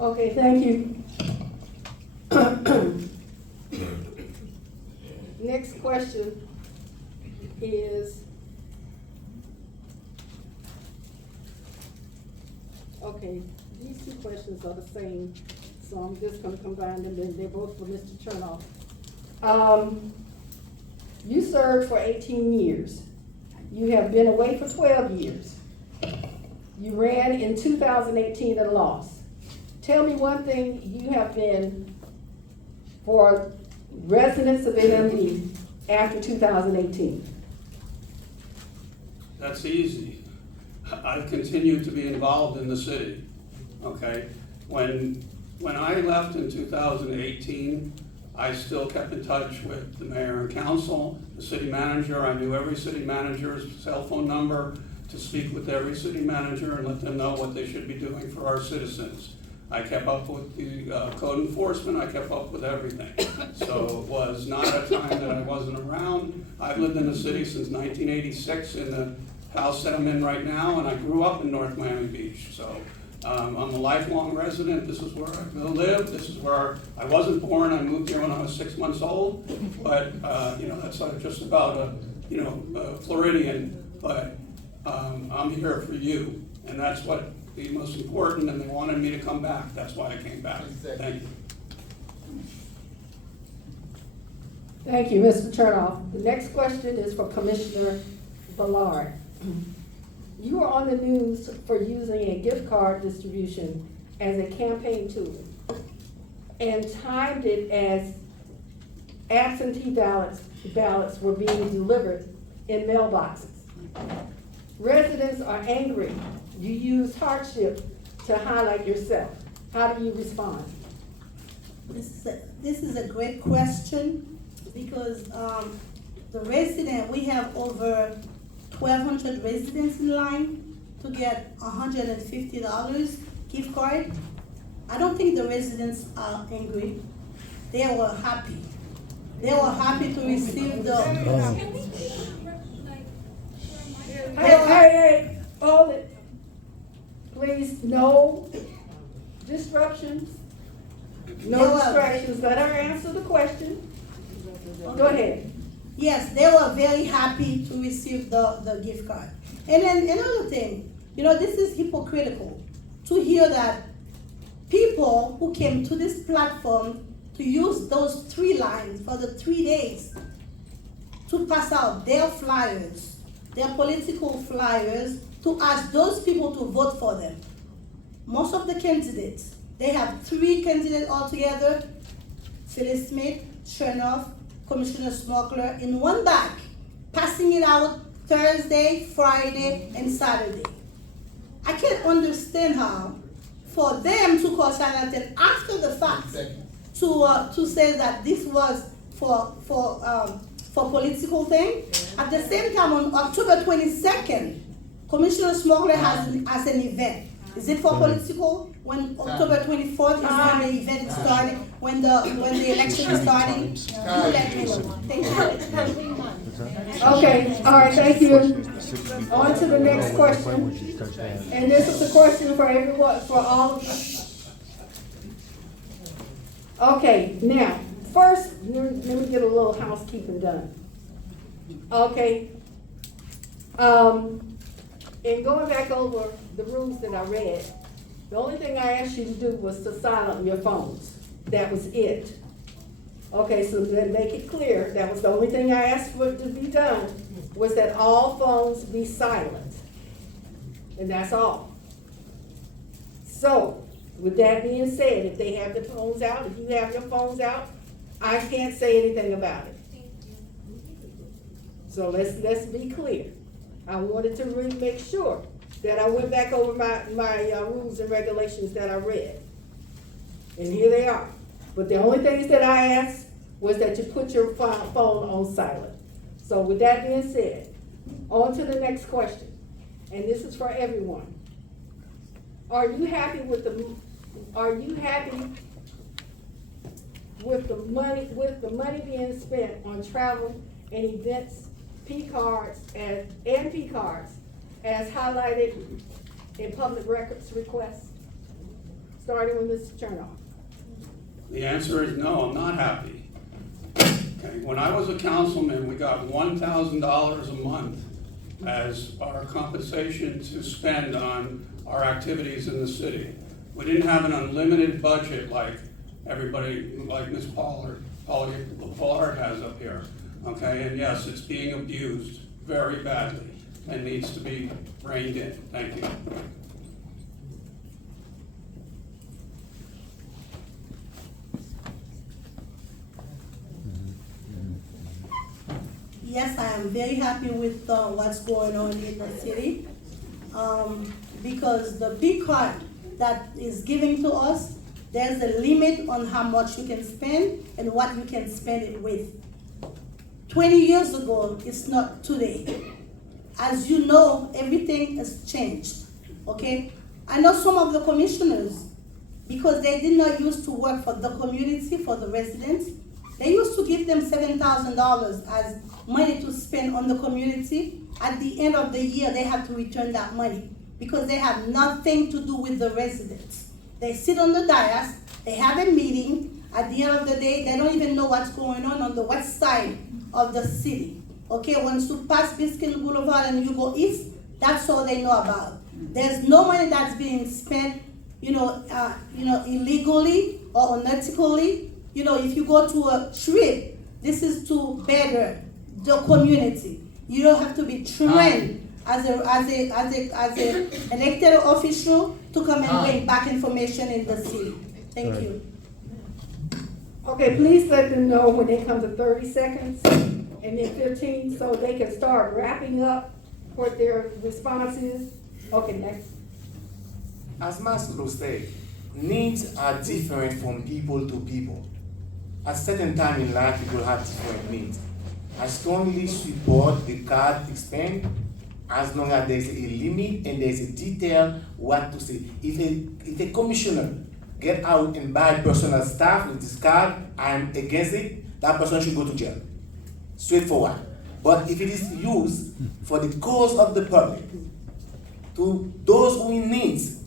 Okay, thank you. Next question is, okay, these two questions are the same, so I'm just gonna combine them, and they're both for Mr. Chernoff. You served for 18 years. You have been away for 12 years. You ran in 2018 and lost. Tell me one thing you have been for residents of NMD after 2018. That's easy. I've continued to be involved in the city, okay? When I left in 2018, I still kept in touch with the mayor and council, the city manager. I knew every city manager's cell phone number to speak with every city manager and let them know what they should be doing for our citizens. I kept up with the code enforcement. I kept up with everything. So it was not a time that I wasn't around. I've lived in the city since 1986 in the house that I'm in right now, and I grew up in North Miami Beach. So I'm a lifelong resident. This is where I live. This is where I wasn't born. I moved here when I was 6 months old. But, that's just about a Floridian. But I'm here for you. And that's what the most important, and they wanted me to come back. That's why I came back. Thank you. Thank you, Mr. Chernoff. The next question is for Commissioner Ballard. You were on the news for using a gift card distribution as a campaign tool and timed it as absentee ballots were being delivered in mailboxes. Residents are angry. You use hardship to highlight yourself. How do you respond? This is a great question because the resident, we have over 1,200 residents in line to get $150 gift card. I don't think the residents are angry. They were happy. They were happy to receive the. Hey, hold it. Please, no disruptions, no distractions. Let her answer the question. Go ahead. Yes, they were very happy to receive the gift card. And then another thing, this is hypocritical to hear that people who came to this platform to use those 3 lines for the 3 days to pass out their flyers, their political flyers, to ask those people to vote for them. Most of the candidates, they have 3 candidates altogether, Phyllis Smith, Chernoff, Commissioner Smuggler, in one bag, passing it out Thursday, Friday, and Saturday. I can't understand how, for them to call charlatan after the fact, to say that this was for political thing. At the same time, on October 22nd, Commissioner Smuggler has an event. Is it for political? When October 24th is when the event is starting, when the election is starting? Let me know. Thank you. Okay, all right, thank you. On to the next question. And this is a question for everyone, for all of you. Okay, now, first, let me get a little housekeeping done. Okay. In going back over the rules that I read, the only thing I asked you to do was to silence your phones. That was it. Okay, so then make it clear, that was the only thing I asked for it to be done, was that all phones be silent. And that's all. So, with that being said, if they have the phones out, if you have your phones out, I can't say anything about it. So let's be clear. I wanted to make sure that I went back over my rules and regulations that I read. And here they are. But the only things that I asked was that you put your phone on silent. So with that being said, on to the next question. And this is for everyone. Are you happy with the money being spent on travel and events, P cards as highlighted in public records requests? Starting with Mr. Chernoff. The answer is no, I'm not happy. Okay, when I was a councilman, we got $1,000 a month as our compensation to spend on our activities in the city. We didn't have an unlimited budget like everybody, like Ms. Pollard has up here. Okay, and yes, it's being abused very badly and needs to be reined in. Thank you. Yes, I am very happy with what's going on in the city. Because the P card that is given to us, there's a limit on how much you can spend and what you can spend it with. 20 years ago, it's not today. As you know, everything has changed, okay? I know some of the commissioners, because they did not used to work for the community, for the residents, they used to give them $7,000 as money to spend on the community. At the end of the year, they have to return that money because they have nothing to do with the residents. They sit on the dais, they have a meeting. At the end of the day, they don't even know what's going on the west side of the city. Okay, once you pass Biscayne Boulevard and you go east, that's all they know about. There's no money that's being spent, illegally or unethically. If you go to a trip, this is to better the community. You don't have to be trained as a elected official to come and bring back information in the city. Thank you. Okay, please let them know when they come to 30 seconds and then 15 so they can start wrapping up what their response is. Okay, next. As Maslow said, needs are different from people to people. At certain time in life, people have different needs. I strongly support the card expand as long as there's a limit and there's a detail what to say. If a commissioner get out and buy personal stuff with this card, I'm against it, that person should go to jail. Straightforward. But if it is used for the cause of the public, to those who in needs,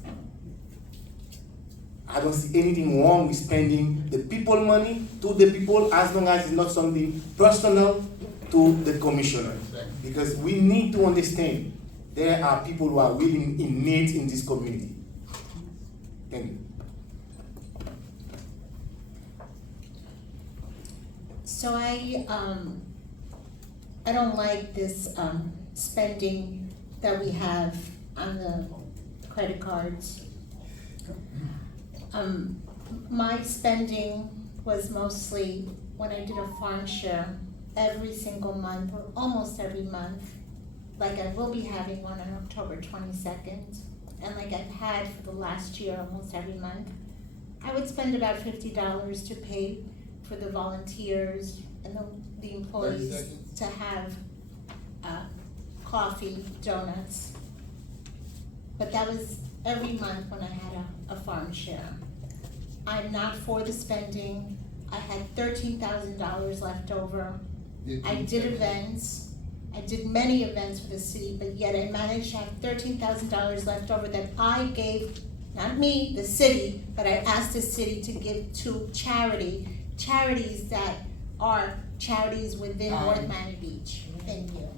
I don't see anything wrong with spending the people money to the people as long as it's not something personal to the commissioner. Because we need to understand there are people who are really in need in this community. Thank you. So I don't like this spending that we have on the credit cards. My spending was mostly when I did a farm share every single month or almost every month. Like I will be having one on October 22nd, and like I've had for the last year almost every month. I would spend about $50 to pay for the volunteers and the employees to have coffee, donuts. But that was every month when I had a farm share. I'm not for the spending. I had $13,000 left over. I did events. I did many events for the city, but yet I managed to have $13,000 left over that I gave not me, the city, but I asked the city to give to charities that are charities within North Miami Beach. Thank you.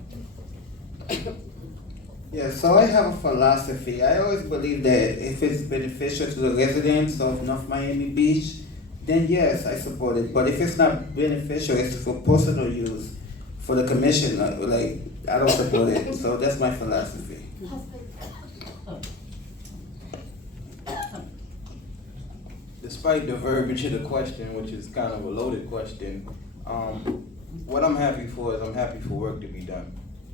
Yeah, so I have a philosophy. I always believe that if it's beneficial to the residents of North Miami Beach, then yes, I support it. But if it's not beneficial, it's for personal use, for the commission, like, I don't support it. So that's my philosophy. Despite the verbiage of the question, which is kind of a loaded question, what I'm happy for is I'm happy for work to be done.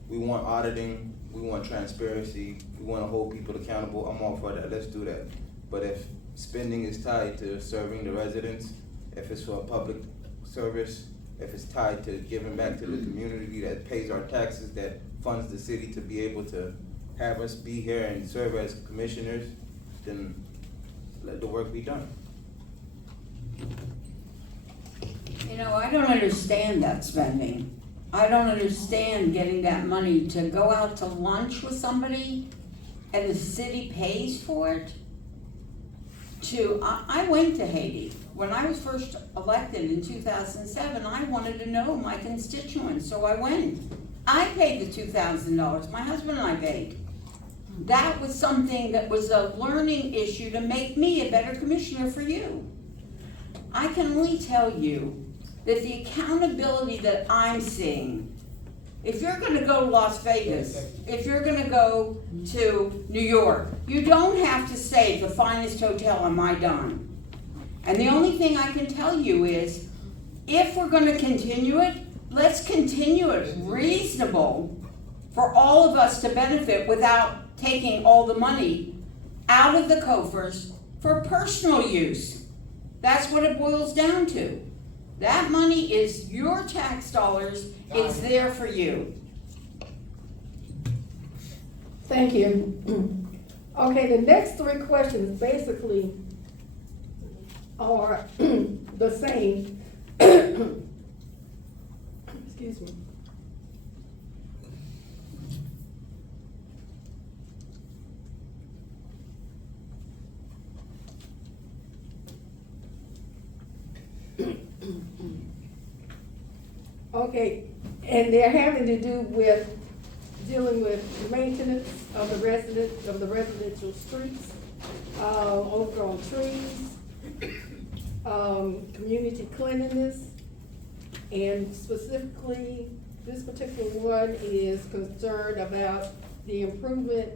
We want auditing, we want transparency, we want to hold people accountable. I'm all for that, let's do that. But if spending is tied to serving the residents, if it's for a public service, if it's tied to giving back to the community that pays our taxes, that funds the city to be able to have us be here and serve as commissioners, then let the work be done. You know, I don't understand that spending. I don't understand getting that money to go out to lunch with somebody and the city pays for it. I went to Haiti. When I was first elected in 2007, I wanted to know my constituents, so I went. I paid the $2,000, my husband and I paid. That was something that was a learning issue to make me a better commissioner for you. I can only tell you that the accountability that I'm seeing, if you're gonna go to Las Vegas, if you're gonna go to New York, you don't have to say the finest hotel on my dime. And the only thing I can tell you is, if we're gonna continue it, let's continue it reasonable for all of us to benefit without taking all the money out of the coffers for personal use. That's what it boils down to. That money is your tax dollars, it's there for you. Thank you. Okay, the next three questions basically are the same. Excuse me. Okay, and they're having to do with dealing with maintenance of the residential streets, overgrown trees, community cleanliness, and specifically, this particular one is concerned about the improvement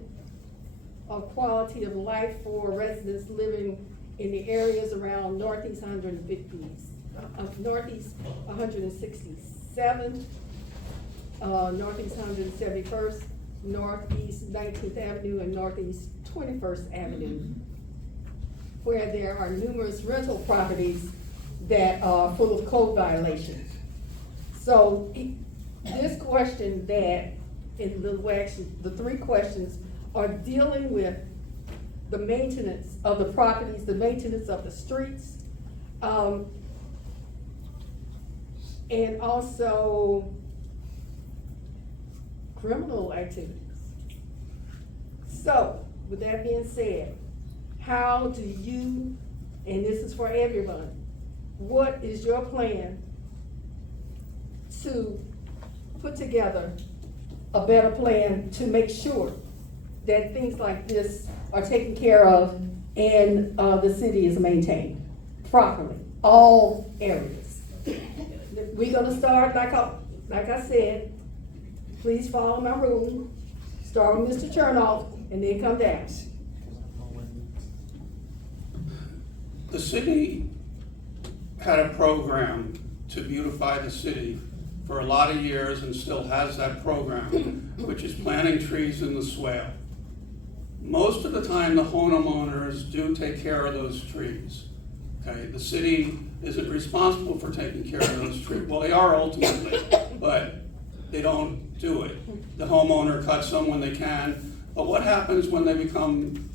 of quality of life for residents living in the areas around Northeast 167th, Northeast 171st, Northeast 19th Avenue, and Northeast 21st Avenue, where there are numerous rental properties that are full of code violations. So this question that, in the three questions are dealing with the maintenance of the properties, the maintenance of the streets, and also criminal activities. So, with that being said, how do you, and this is for everyone, what is your plan to put together a better plan to make sure that things like this are taken care of and the city is maintained properly, all areas? We're gonna start, like I said, please follow my rule. Start with Mr. Chernoff and then come down. The city had a program to beautify the city for a lot of years and still has that program, which is planting trees in the swale. Most of the time, the homeowners do take care of those trees. Okay, the city isn't responsible for taking care of those trees. Well, they are ultimately, but they don't do it. The homeowner cuts them when they can. But what happens when they become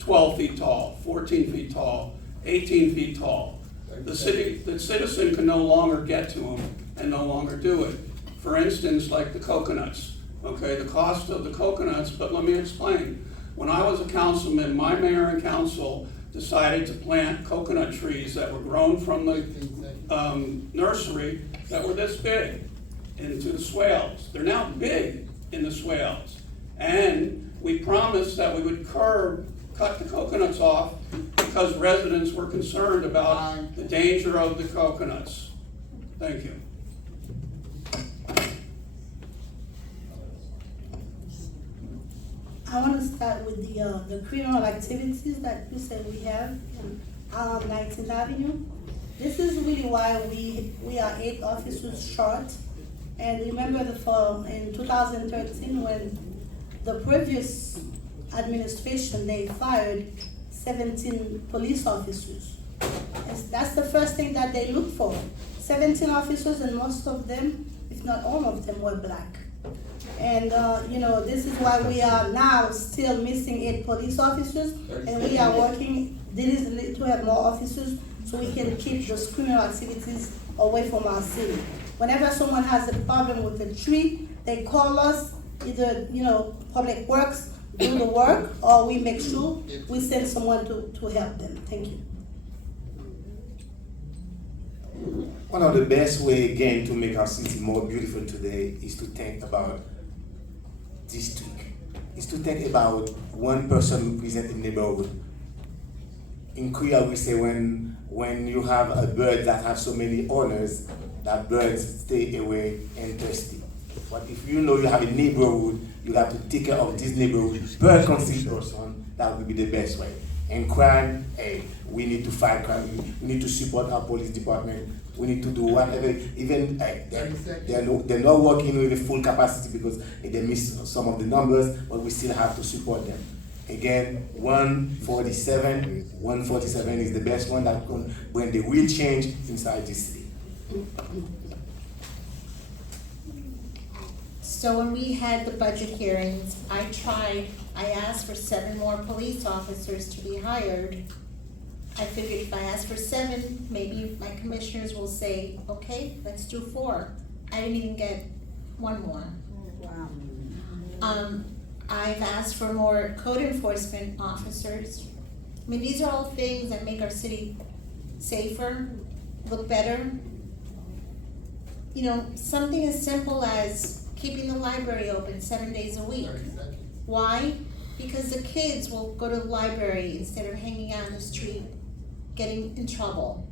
12 feet tall, 14 feet tall, 18 feet tall? The citizen can no longer get to them and no longer do it. For instance, like the coconuts. Okay, the cost of the coconuts, but let me explain. When I was a councilman, my mayor and council decided to plant coconut trees that were grown from the nursery that were this big into the swales. They're now big in the swales. And we promised that we would cut the coconuts off because residents were concerned about the danger of the coconuts. Thank you. I want to start with the criminal activities that you said we have on 19th Avenue. This is really why we are 8 officers short. And remember in 2013 when the previous administration, they fired 17 police officers. That's the first thing that they look for. 17 officers, and most of them, if not all of them, were black. And this is why we are now still missing 8 police officers, and we are working diligently to have more officers so we can keep those criminal activities away from our city. Whenever someone has a problem with a tree, they call us, either Public Works do the work, or we make sure we send someone to help them. Thank you. One of the best way again to make our city more beautiful today is to think about district. Is to think about one person represent the neighborhood. In Korea we say when you have a bird that has so many owners, that birds stay away and thirsty. But if you know you have a neighborhood, you have to take care of this neighborhood per concrete person, that would be the best way. And crime, hey, we need to fight crime. We need to support our police department. We need to do whatever, even they're not working with a full capacity because they miss some of the numbers, but we still have to support them. Again, 147 is the best one that can bring the real change inside this city. So when we had the budget hearings, I asked for 7 more police officers to be hired. I figured if I ask for 7, maybe my commissioners will say, okay, let's do 4. I didn't even get 1 more. Wow. I've asked for more code enforcement officers. I mean, these are all things that make our city safer, look better. Something as simple as keeping the library open 7 days a week. Why? Because the kids will go to the library instead of hanging out in the street, getting in trouble.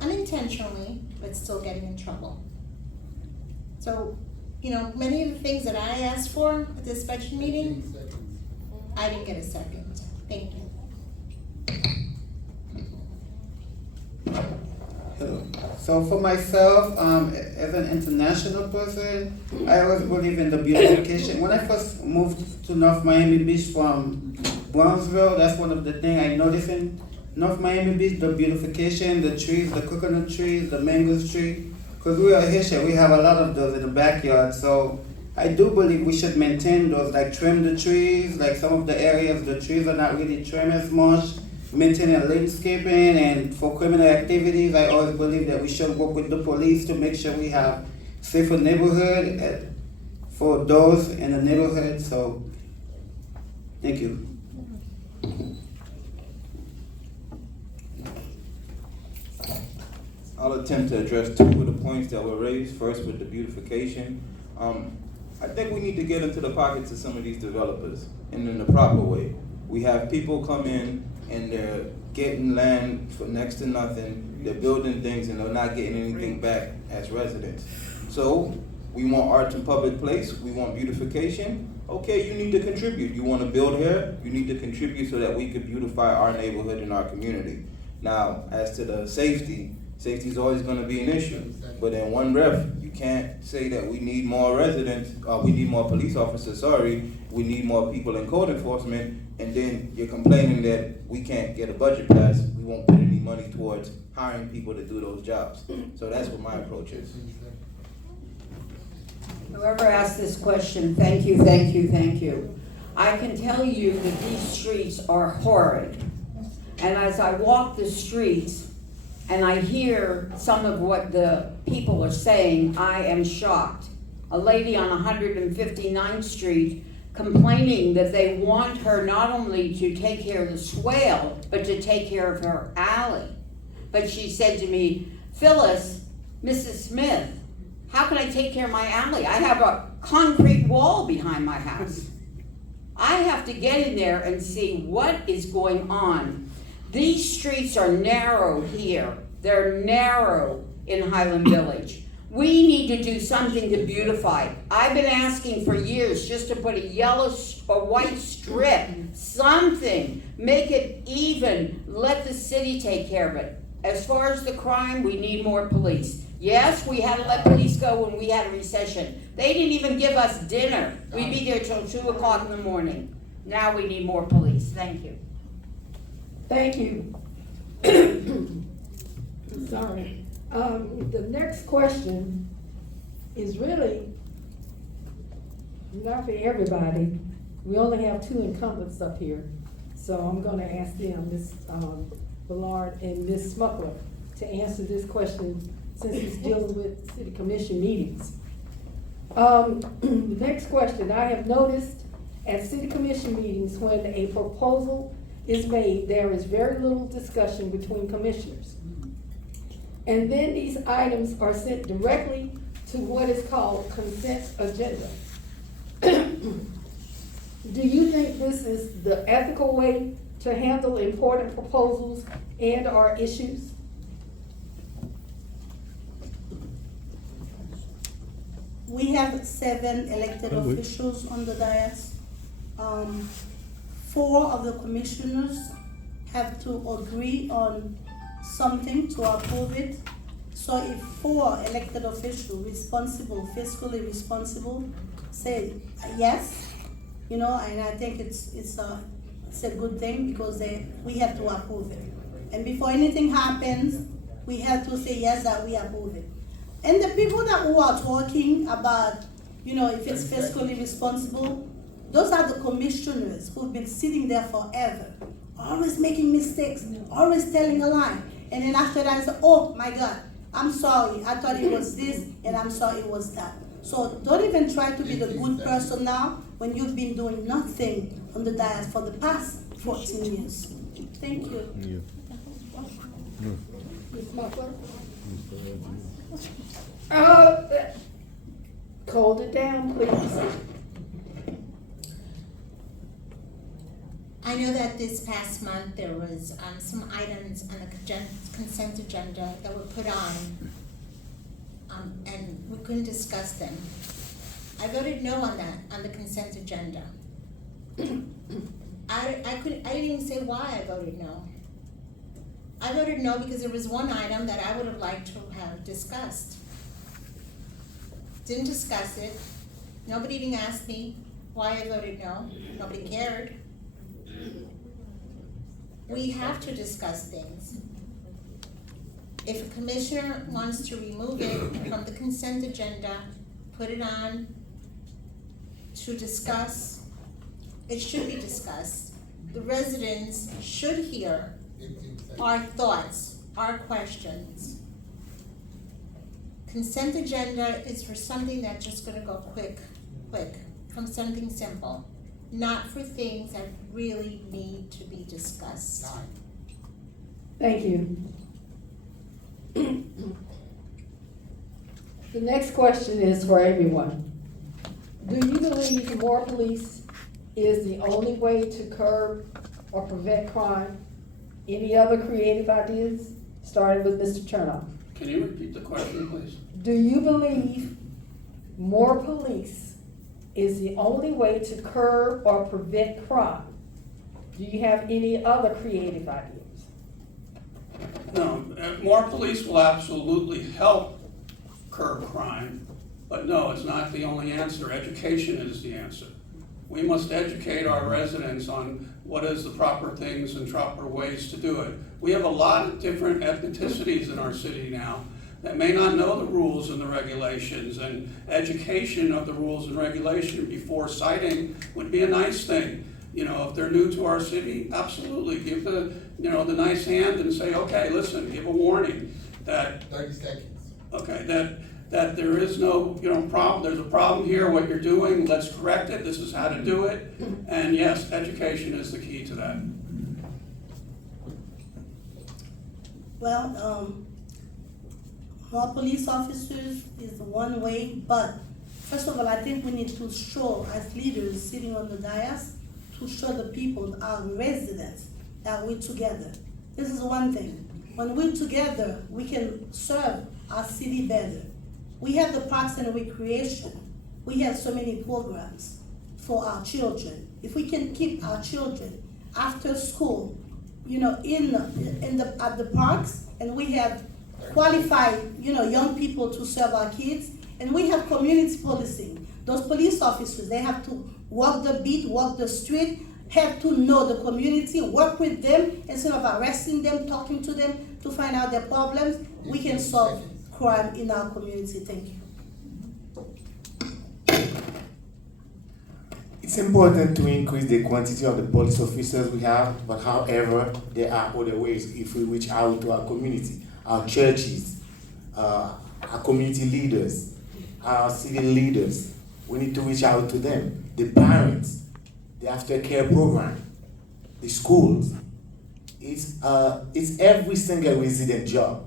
Unintentionally, but still getting in trouble. So, many of the things that I asked for at this budget meeting, I didn't get a second. Thank you. Hello. So for myself, as an international person, I always believe in the beautification. When I first moved to North Miami Beach from Brownsville, that's one of the things I noticed in North Miami Beach, the beautification, the trees, the coconut trees, the mango tree. Because we are Haitian, we have a lot of those in the backyard. So I do believe we should maintain those, like trim the trees, like some of the areas the trees are not really trimmed as much. Maintaining landscaping, and for criminal activities, I always believe that we should work with the police to make sure we have safer neighborhood for those in the neighborhood. So, thank you. I'll attempt to address 2 of the points that were raised. First, with the beautification. I think we need to get into the pockets of some of these developers and in the proper way. We have people come in and they're getting land for next to nothing. They're building things and they're not getting anything back as residents. So we want art in public place. We want beautification. Okay, you need to contribute. You want to build here, you need to contribute so that we could beautify our neighborhood and our community. Now, as to the safety is always going to be an issue. But in one breath, you can't say that we need more residents, we need more police officers, we need more people in code enforcement, and then you're complaining that we can't get a budget passed, we won't put any money towards hiring people to do those jobs. So that's what my approach is. Whoever asked this question, thank you, thank you, thank you. I can tell you that these streets are horrid. And as I walk the streets and I hear some of what the people are saying, I am shocked. A lady on 159th Street complaining that they want her not only to take care of the swale, but to take care of her alley. But she said to me, Phyllis, Mrs. Smith, how can I take care of my alley? I have a concrete wall behind my house. I have to get in there and see what is going on. These streets are narrow here. They're narrow in Highland Village. We need to do something to beautify it. I've been asking for years just to put a yellow or white strip, something, make it even, let the city take care of it. As far as the crime, we need more police. Yes, we had to let police go when we had a recession. They didn't even give us dinner. We'd be there till 2 o'clock in the morning. Now we need more police. Thank you. Thank you. Sorry. The next question is really not for everybody. We only have 2 incumbents up here. So I'm gonna ask them, Ms. Ballard and Ms. Smuckler, to answer this question since it's dealing with city commission meetings. The next question, I have noticed at city commission meetings when a proposal is made, there is very little discussion between commissioners. And then these items are sent directly to what is called consent agenda. Do you think this is the ethical way to handle important proposals and/or issues? We have 7 elected officials on the dais. 4 of the commissioners have to agree on something to approve it. So if 4 elected officials, responsible, fiscally responsible, say yes, you know, and I think it's a good thing because we have to approve it. And before anything happens, we have to say yes, that we approve it. And the people who are talking about, you know, if it's fiscally responsible, those are the commissioners who've been sitting there forever, always making mistakes, always telling a lie. And then after that, I say, oh my God, I'm sorry, I thought it was this, and I'm sorry it was that. So don't even try to be the good person now when you've been doing nothing on the dais for the past 14 years. Thank you. Ms. Smuckler? Hold it down, please. I know that this past month there was some items on the consent agenda that were put on, and we couldn't discuss them. I voted no on that, on the consent agenda. I didn't even say why I voted no. I voted no because there was one item that I would have liked to have discussed. Didn't discuss it. Nobody even asked me why I voted no. Nobody cared. We have to discuss things. If a commissioner wants to remove it from the consent agenda, put it on to discuss, it should be discussed. The residents should hear our thoughts, our questions. Consent agenda is for something that's just gonna go quick, from something simple, not for things that really need to be discussed. Thank you. The next question is for everyone. Do you believe more police is the only way to curb or prevent crime? Any other creative ideas? Starting with Mr. Chernoff. Can you repeat the question, please? Do you believe more police is the only way to curb or prevent crime? Do you have any other creative ideas? No, more police will absolutely help curb crime, but no, it's not the only answer. Education is the answer. We must educate our residents on what is the proper things and proper ways to do it. We have a lot of different ethnicities in our city now that may not know the rules and the regulations, and education of the rules and regulation before citing would be a nice thing. You know, if they're new to our city, absolutely give the nice hand and say, okay, listen, give a warning that 30 seconds. Okay, that that there is no, problem, there's a problem here, what you're doing, let's correct it, this is how to do it. And yes, education is the key to that. Well, more police officers is one way, but first of all, I think we need to show as leaders sitting on the dais, to show the people, our residents, that we're together. This is one thing. When we're together, we can serve our city better. We have the Parks and Recreation. We have so many programs for our children. If we can keep our children after school, at the parks, and we have qualified, young people to serve our kids, and we have community policing. Those police officers, they have to walk the beat, walk the street, have to know the community, work with them instead of arresting them, talking to them to find out their problems. We can solve crime in our community. Thank you. It's important to increase the quantity of the police officers we have, but however, there are other ways if we reach out to our community, our churches, our community leaders, our civil leaders. We need to reach out to them, the parents, the aftercare program, the schools. It's every single resident job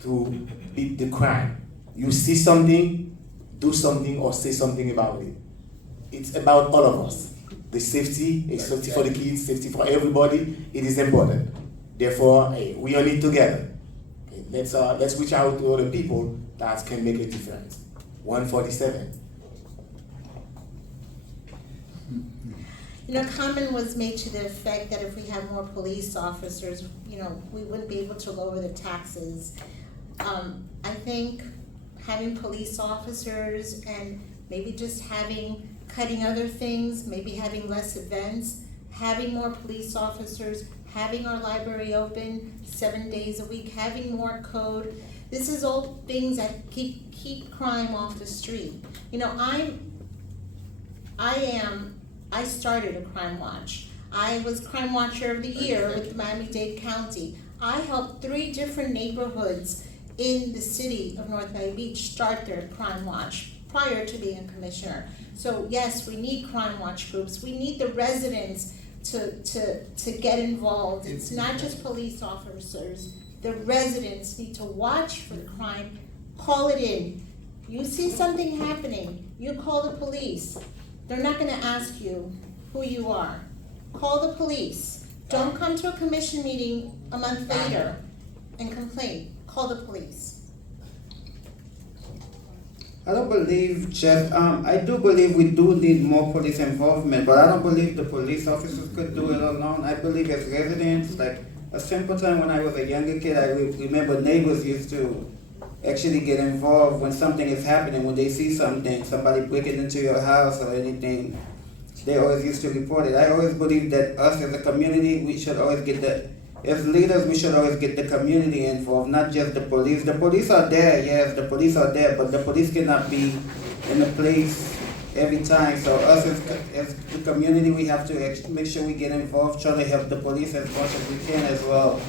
to beat the crime. You see something, do something or say something about it. It's about all of us. The safety is safety for the kids, safety for everybody. It is important. Therefore, we all need together. Okay, let's reach out to other people that can make a difference. 147. Comment was made to the effect that if we had more police officers, we wouldn't be able to lower the taxes. I think having police officers and maybe just cutting other things, maybe having less events, having more police officers, having our library open 7 days a week, having more code. This is all things that keep crime off the street. I started a crime watch. I was Crime Watcher of the Year with Miami-Dade County. I helped 3 different neighborhoods in the city of North Miami Beach start their crime watch prior to being a commissioner. So yes, we need crime watch groups. We need the residents to get involved. It's not just police officers. The residents need to watch for the crime, call it in. You see something happening, you call the police. They're not gonna ask you who you are. Call the police. Don't come to a commission meeting a month later and complain. Call the police. I don't believe, Jeff, I do believe we do need more police involvement, but I don't believe the police officers could do it alone. I believe as residents, like a simple time when I was a younger kid, I remember neighbors used to actually get involved when something is happening, when they see something, somebody breaking into your house or anything, they always used to report it. I always believe that us as a community, we should always as leaders, we should always get the community involved, not just the police. The police are there, yes, the police are there, but the police cannot be in the place every time. So us as the community, we have to make sure we get involved, try to help the police as much as we can as well.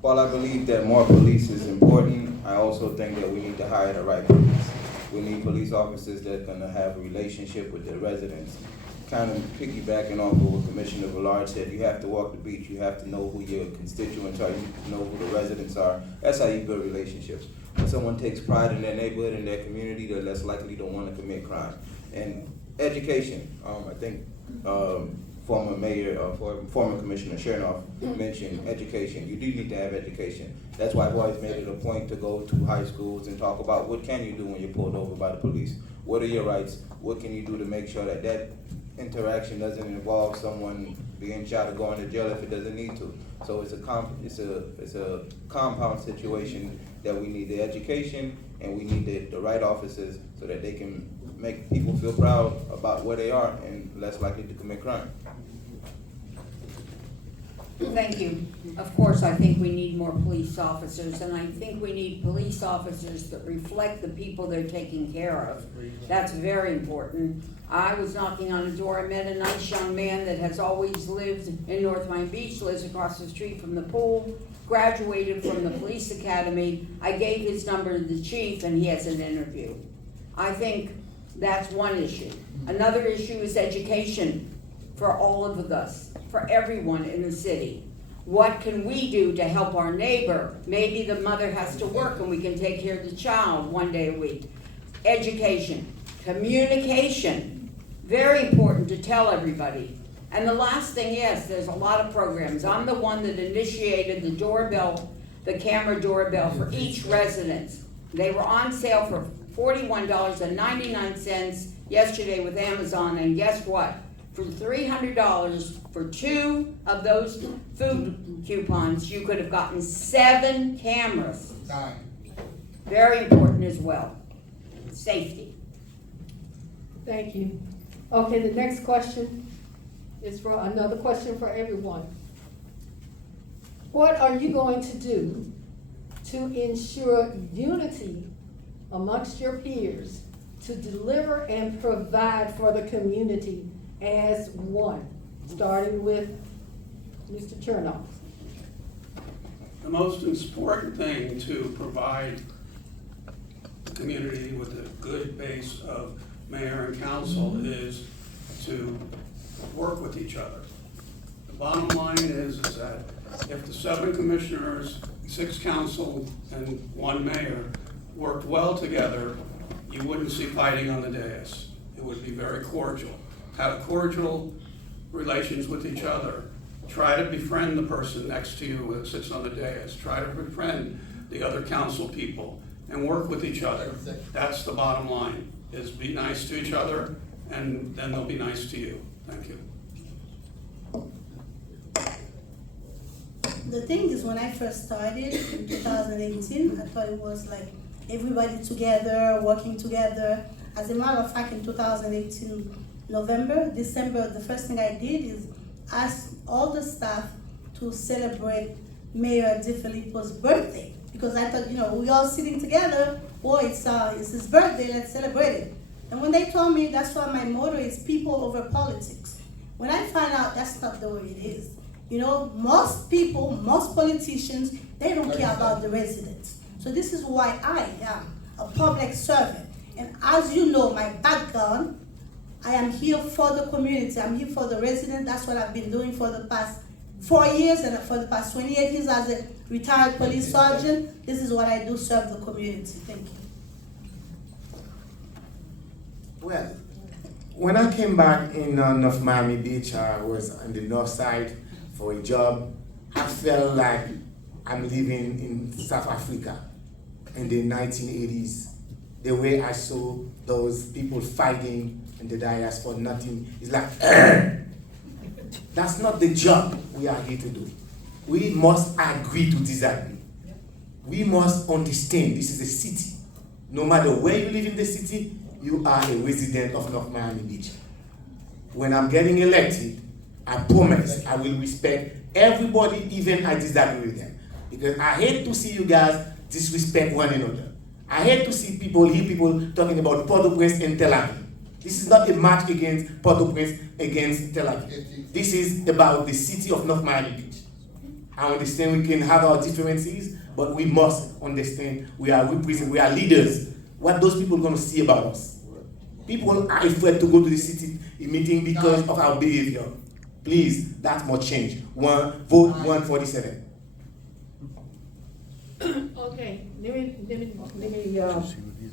While I believe that more police is important, I also think that we need to hire the right police. We need police officers that are gonna have a relationship with their residents. Kind of piggybacking off of what Commissioner Villard said, you have to walk the beach, you have to know who your constituents are, you know who the residents are. That's how you build relationships. When someone takes pride in their neighborhood and their community, they're less likely to want to commit crime. And education, I think former mayor, former Commissioner Chernoff mentioned education. You do need to have education. That's why I've always made it a point to go to high schools and talk about what can you do when you're pulled over by the police. What are your rights? What can you do to make sure that that interaction doesn't involve someone being shot or going to jail if it doesn't need to. So it's a compound situation that we need the education and we need the right officers so that they can make people feel proud about where they are and less likely to commit crime. Thank you. Of course, I think we need more police officers, and I think we need police officers that reflect the people they're taking care of. That's very important. I was knocking on a door, I met a nice young man that has always lived in North Miami Beach, lives across the street from the pool, graduated from the police academy. I gave his number to the chief, and he has an interview. I think that's one issue. Another issue is education for all of us, for everyone in the city. What can we do to help our neighbor? Maybe the mother has to work and we can take care of the child one day a week. Education, communication, very important to tell everybody. And the last thing, yes, there's a lot of programs. I'm the one that initiated the doorbell, the camera doorbell for each residence. They were on sale for $41.99 yesterday with Amazon, and guess what? For $300 for 2 of those food coupons, you could have gotten 7 cameras. Very important as well. Safety. Thank you. Okay, the next question is for another question for everyone. What are you going to do to ensure unity amongst your peers to deliver and provide for the community as one, starting with Mr. Chernoff? The most important thing to provide the community with a good base of mayor and council is to work with each other. The bottom line is that if the 7 commissioners, 6 council, and 1 mayor worked well together, you wouldn't see fighting on the dais. It would be very cordial. Have cordial relations with each other. Try to befriend the person next to you that sits on the dais. Try to befriend the other council people and work with each other. That's the bottom line, is be nice to each other, and then they'll be nice to you. Thank you. The thing is, when I first started in 2018, I thought it was like everybody together, working together. As a matter of fact, in 2018, December, the first thing I did is ask all the staff to celebrate Mayor DeFilippo's birthday. Because I thought, we all sitting together, it's his birthday, let's celebrate it. And when they told me that's why my motto is people over politics, when I found out that's not the way it is. Most people, most politicians, they don't care about the residents. So this is why I am a public servant. And as you know, my background, I am here for the community. I'm here for the residents. That's what I've been doing for the past 4 years and for the past 28 years as a retired police sergeant. This is what I do, serve the community. Thank you. Well, when I came back in North Miami Beach, I was on the north side for a job. I felt like I'm living in South Africa in the 1980s. The way I saw those people fighting in the dais for nothing is like, that's not the job we are here to do. We must agree to disagree. We must understand this is a city. No matter where you live in the city, you are a resident of North Miami Beach. When I'm getting elected, I promise I will respect everybody, even I disagree with them. Because I hate to see you guys disrespect one another. I hate to see hear people talking about Port-au-Prince and Tel Aviv. This is not a match against Port-au-Prince against Tel Aviv. This is about the city of North Miami Beach. I understand we can have our differences, but we must understand we are leaders. What those people are going to see about us? People are afraid to go to the city meeting because of our behavior. Please, that must change. Vote 147. Okay, let me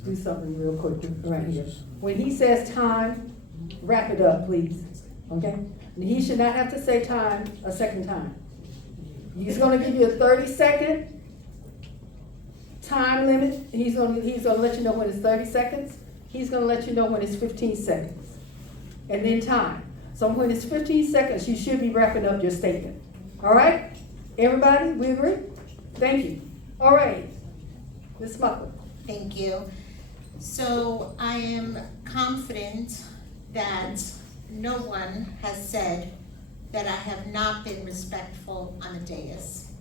do something real quick right here. When he says time, wrap it up, please. Okay? And he should not have to say time a second time. He's going to give you a 30-second time limit. He's going to let you know when it's 30 seconds. He's going to let you know when it's 15 seconds. And then time. So when it's 15 seconds, you should be wrapping up your statement. All right? Everybody, we agree? Thank you. All right. Ms. Smucker. Thank you. So I am confident that no one has said that I have not been respectful on the dais.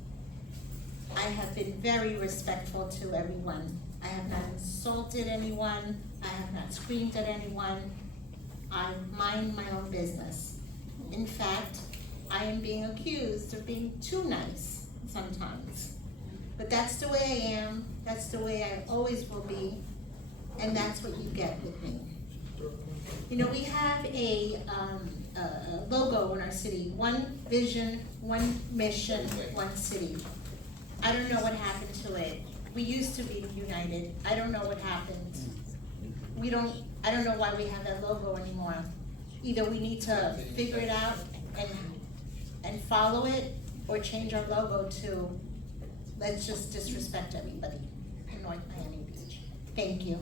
I have been very respectful to everyone. I have not insulted anyone. I have not screamed at anyone. I mind my own business. In fact, I am being accused of being too nice sometimes. But that's the way I am, that's the way I always will be, and that's what you get with me. You know, we have a logo in our city, one vision, one mission, one city. I don't know what happened to it. We used to be united. I don't know what happened. I don't know why we have that logo anymore. Either we need to figure it out and follow it, or change our logo to, let's just disrespect everybody in North Miami Beach. Thank you.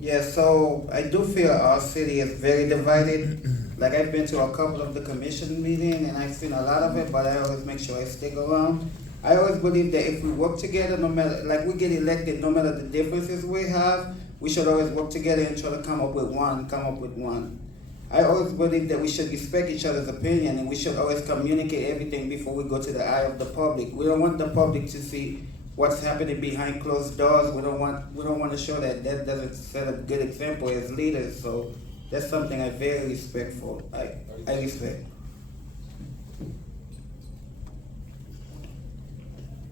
Yeah, so I do feel our city is very divided. Like, I've been to a couple of the commission meetings and I've seen a lot of it, but I always make sure I stick around. I always believe that if we work together, no matter, like, we get elected, no matter the differences we have, we should always work together and try to come up with one. I always believe that we should respect each other's opinion and we should always communicate everything before we go to the eye of the public. We don't want the public to see what's happening behind closed doors. We don't want to show that doesn't set a good example as leaders. So that's something I very respectful. I respect.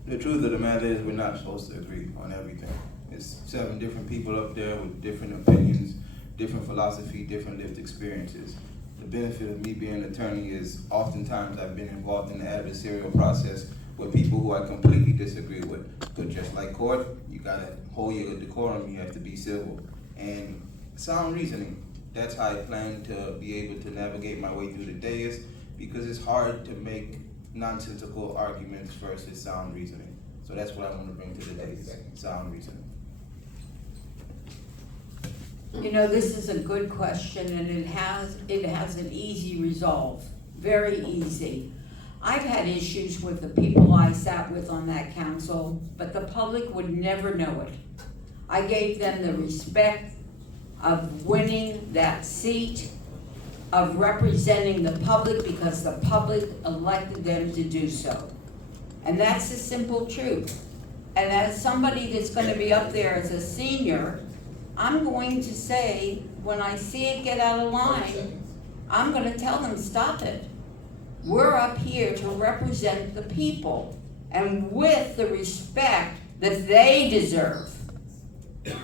The truth of the matter is we're not supposed to agree on everything. It's 7 different people up there with different opinions, different philosophy, different lived experiences. The benefit of me being an attorney is oftentimes I've been involved in the adversarial process with people who I completely disagree with. But just like court, you gotta hold your decorum, you have to be civil. And sound reasoning, that's how I plan to be able to navigate my way through the days, because it's hard to make nonsensical arguments versus sound reasoning. So that's what I want to bring to the days, sound reasoning. You know, this is a good question, and it has an easy resolve, very easy. I've had issues with the people I sat with on that council, but the public would never know it. I gave them the respect of winning that seat, of representing the public, because the public elected them to do so. And that's the simple truth. And as somebody that's gonna be up there as a senior, I'm going to say, when I see it get out of line, I'm gonna tell them, stop it. We're up here to represent the people, and with the respect that they deserve,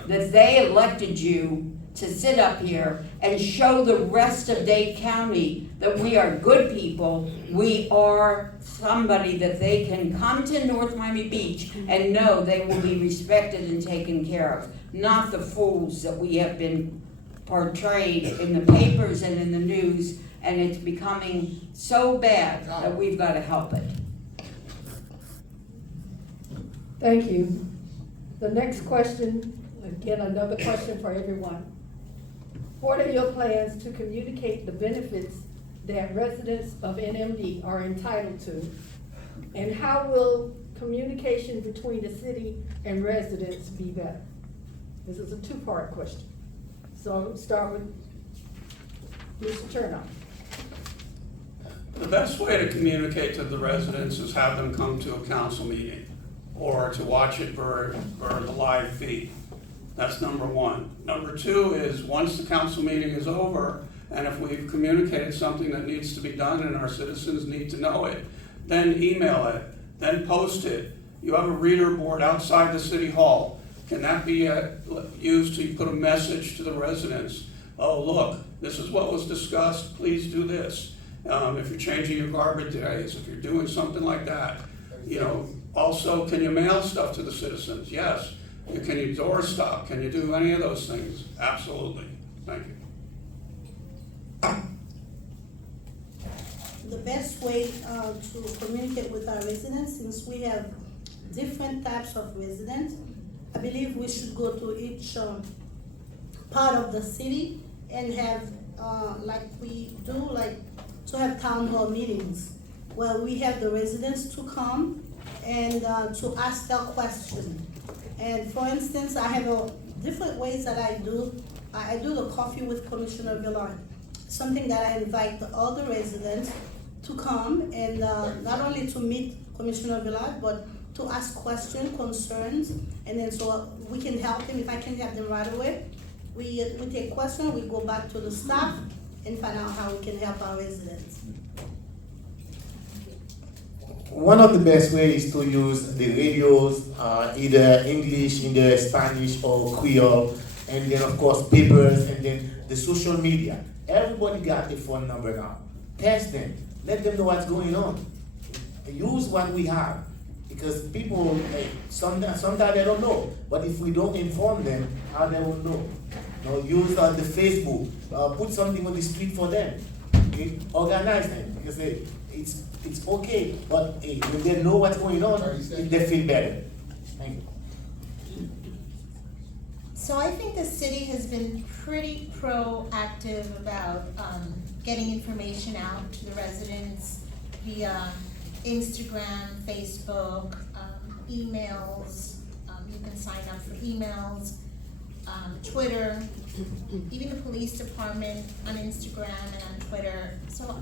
that they elected you to sit up here and show the rest of Dade County that we are good people. We are somebody that they can come to North Miami Beach and know they will be respected and taken care of, not the fools that we have been portrayed in the papers and in the news, and it's becoming so bad that we've got to help it. Thank you. The next question, again, another question for everyone. What are your plans to communicate the benefits that residents of NMD are entitled to? And how will communication between the city and residents be better? This is a 2-part question. So start with Mr. Turnoff. The best way to communicate to the residents is have them come to a council meeting or to watch it for the live feed. That's number 1. Number 2 is, once the council meeting is over, and if we've communicated something that needs to be done and our citizens need to know it, then email it, then post it. You have a reader board outside the city hall. Can that be used to put a message to the residents? Oh, look, this is what was discussed, please do this. If you're changing your garbage days, if you're doing something like that. You know, also, can you mail stuff to the citizens? Yes. Can you doorstop? Can you do any of those things? Absolutely. Thank you. The best way to communicate with our residents, since we have different types of residents, I believe we should go to each part of the city and have, like we do, like to have town hall meetings where we have the residents to come and to ask their question. And for instance, I have different ways that I do I do the coffee with Commissioner Villard. Something that I invite all the residents to come and not only to meet Commissioner Villard, but to ask questions, concerns, and then so we can help them. If I can help them right away, we take questions, we go back to the staff and find out how we can help our residents. One of the best ways is to use the radios, either English, either Spanish or Creole, and then of course papers, and then the social media. Everybody got a phone number now. Test them, let them know what's going on. Use what we have, because people, sometimes they don't know, but if we don't inform them, how they will know? Use the Facebook, put something on the street for them, okay? Organize them, because it's okay, but when they know what's going on, they feel better. Thank you. So I think the city has been pretty proactive about getting information out to the residents via Instagram, Facebook, emails. You can sign up for emails, Twitter, even the police department on Instagram and on Twitter. So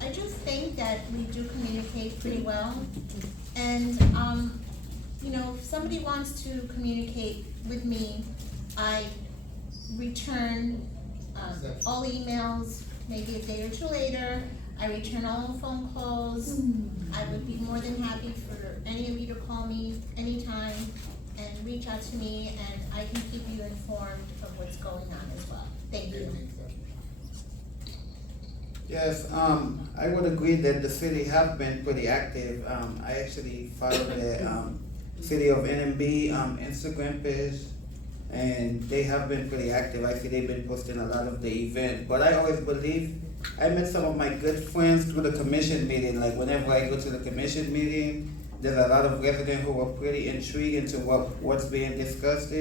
I just think that we do communicate pretty well. And if somebody wants to communicate with me, I return all emails, maybe a day or two later. I return all phone calls. I would be more than happy for any of you to call me anytime and reach out to me, and I can keep you informed of what's going on as well. Thank you. Yes, I would agree that the city have been pretty active. I actually follow the City of NMB Instagram page, and they have been pretty active. I see they've been posting a lot of the event, but I always believe, I met some of my good friends through the commission meeting. Like whenever I go to the commission meeting, there's a lot of residents who are pretty intrigued into what's being discussed.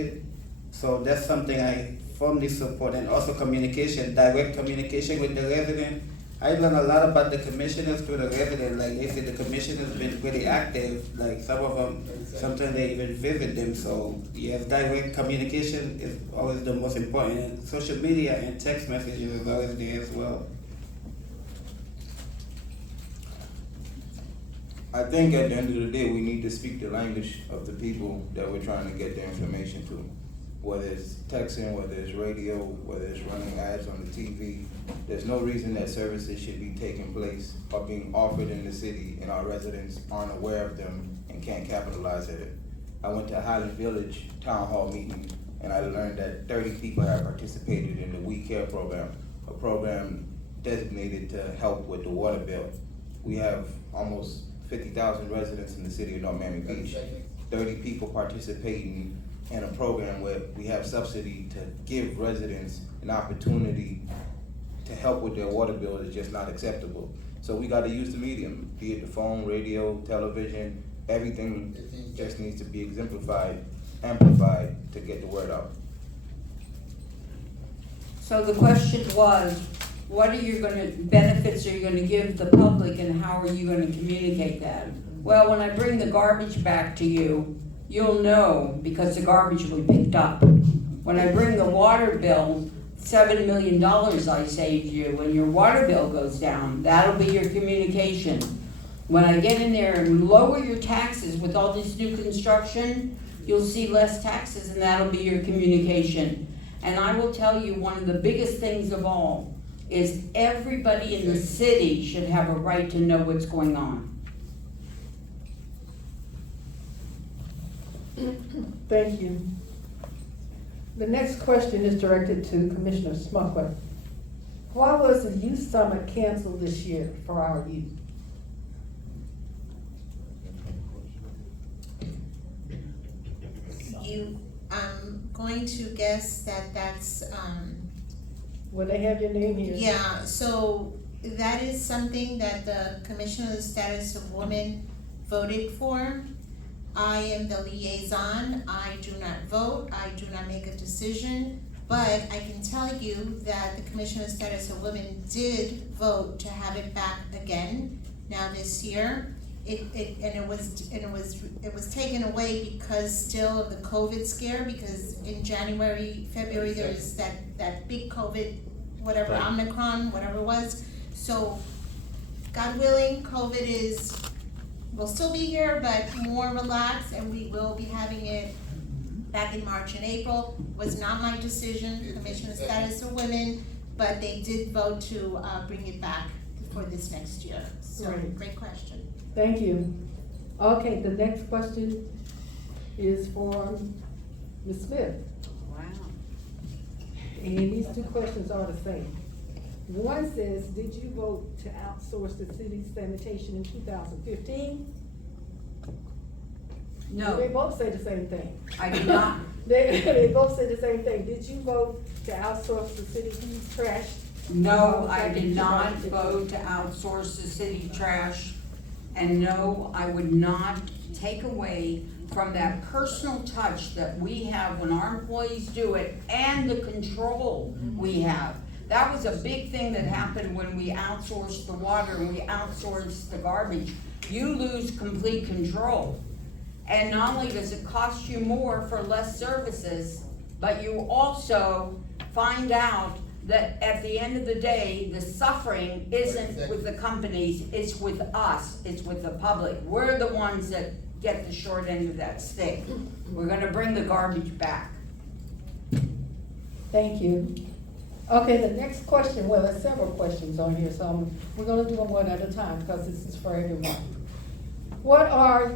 So that's something I firmly support, and also communication, direct communication with the resident. I learned a lot about the commissioners through the resident. Like they said, the commissioners been pretty active. Like some of them, sometimes they even visit them. So yes, direct communication is always the most important. And social media and text messages is always there as well. I think at the end of the day, we need to speak the language of the people that we're trying to get the information to. Whether it's texting, whether it's radio, whether it's running ads on the TV, there's no reason that services should be taking place or being offered in the city and our residents aren't aware of them and can't capitalize at it. I went to Highland Village Town Hall meeting and I learned that 30 people have participated in the We Care program, a program designated to help with the water bill. We have almost 50,000 residents in the city of North Miami Beach. 30 people participating in a program where we have subsidy to give residents an opportunity to help with their water bill is just not acceptable. So we gotta use the medium, be it the phone, radio, television, everything just needs to be exemplified, amplified to get the word out. So the question was, what benefits are you gonna give the public and how are you gonna communicate that? Well, when I bring the garbage back to you, you'll know because the garbage will be picked up. When I bring the water bill, $7 million I saved you, when your water bill goes down, that'll be your communication. When I get in there and lower your taxes with all this new construction, you'll see less taxes and that'll be your communication. And I will tell you, one of the biggest things of all is everybody in the city should have a right to know what's going on. Thank you. The next question is directed to Commissioner Smucker. Why was the youth summit canceled this year for our youth? I'm going to guess that's Well, they have your name here. Yeah, so that is something that the Commission of the Status of Women voted for. I am the liaison. I do not vote. I do not make a decision. But I can tell you that the Commission of Status of Women did vote to have it back again now this year. it was taken away because still of the COVID scare, because in January, February, there was that big COVID, whatever, Right. Omicron, whatever it was. So, God willing, COVID will still be here, but more relaxed, and we will be having it back in March and April. Was not my decision, Commissioner Status of Women, but they did vote to bring it back for this next year. So, Right. great question. Thank you. Okay, the next question is for Ms. Smith. Wow. And these two questions are the same. One says, did you vote to outsource the city's sanitation in 2015? No. They both say the same thing. I did not. They both say the same thing. Did you vote to outsource the city's trash? No, I did not vote to outsource the city trash. And no, I would not take away from that personal touch that we have when our employees do it and the control we have. That was a big thing that happened when we outsourced the water and we outsourced the garbage. You lose complete control. And not only does it cost you more for less services, but you also find out that at the end of the day, the suffering isn't with the companies, it's with us, it's with the public. We're the ones that get the short end of that stick. We're gonna bring the garbage back. Thank you. Okay, the next question, well, there's several questions on here, so we're gonna do them one at a time because this is for everyone. What are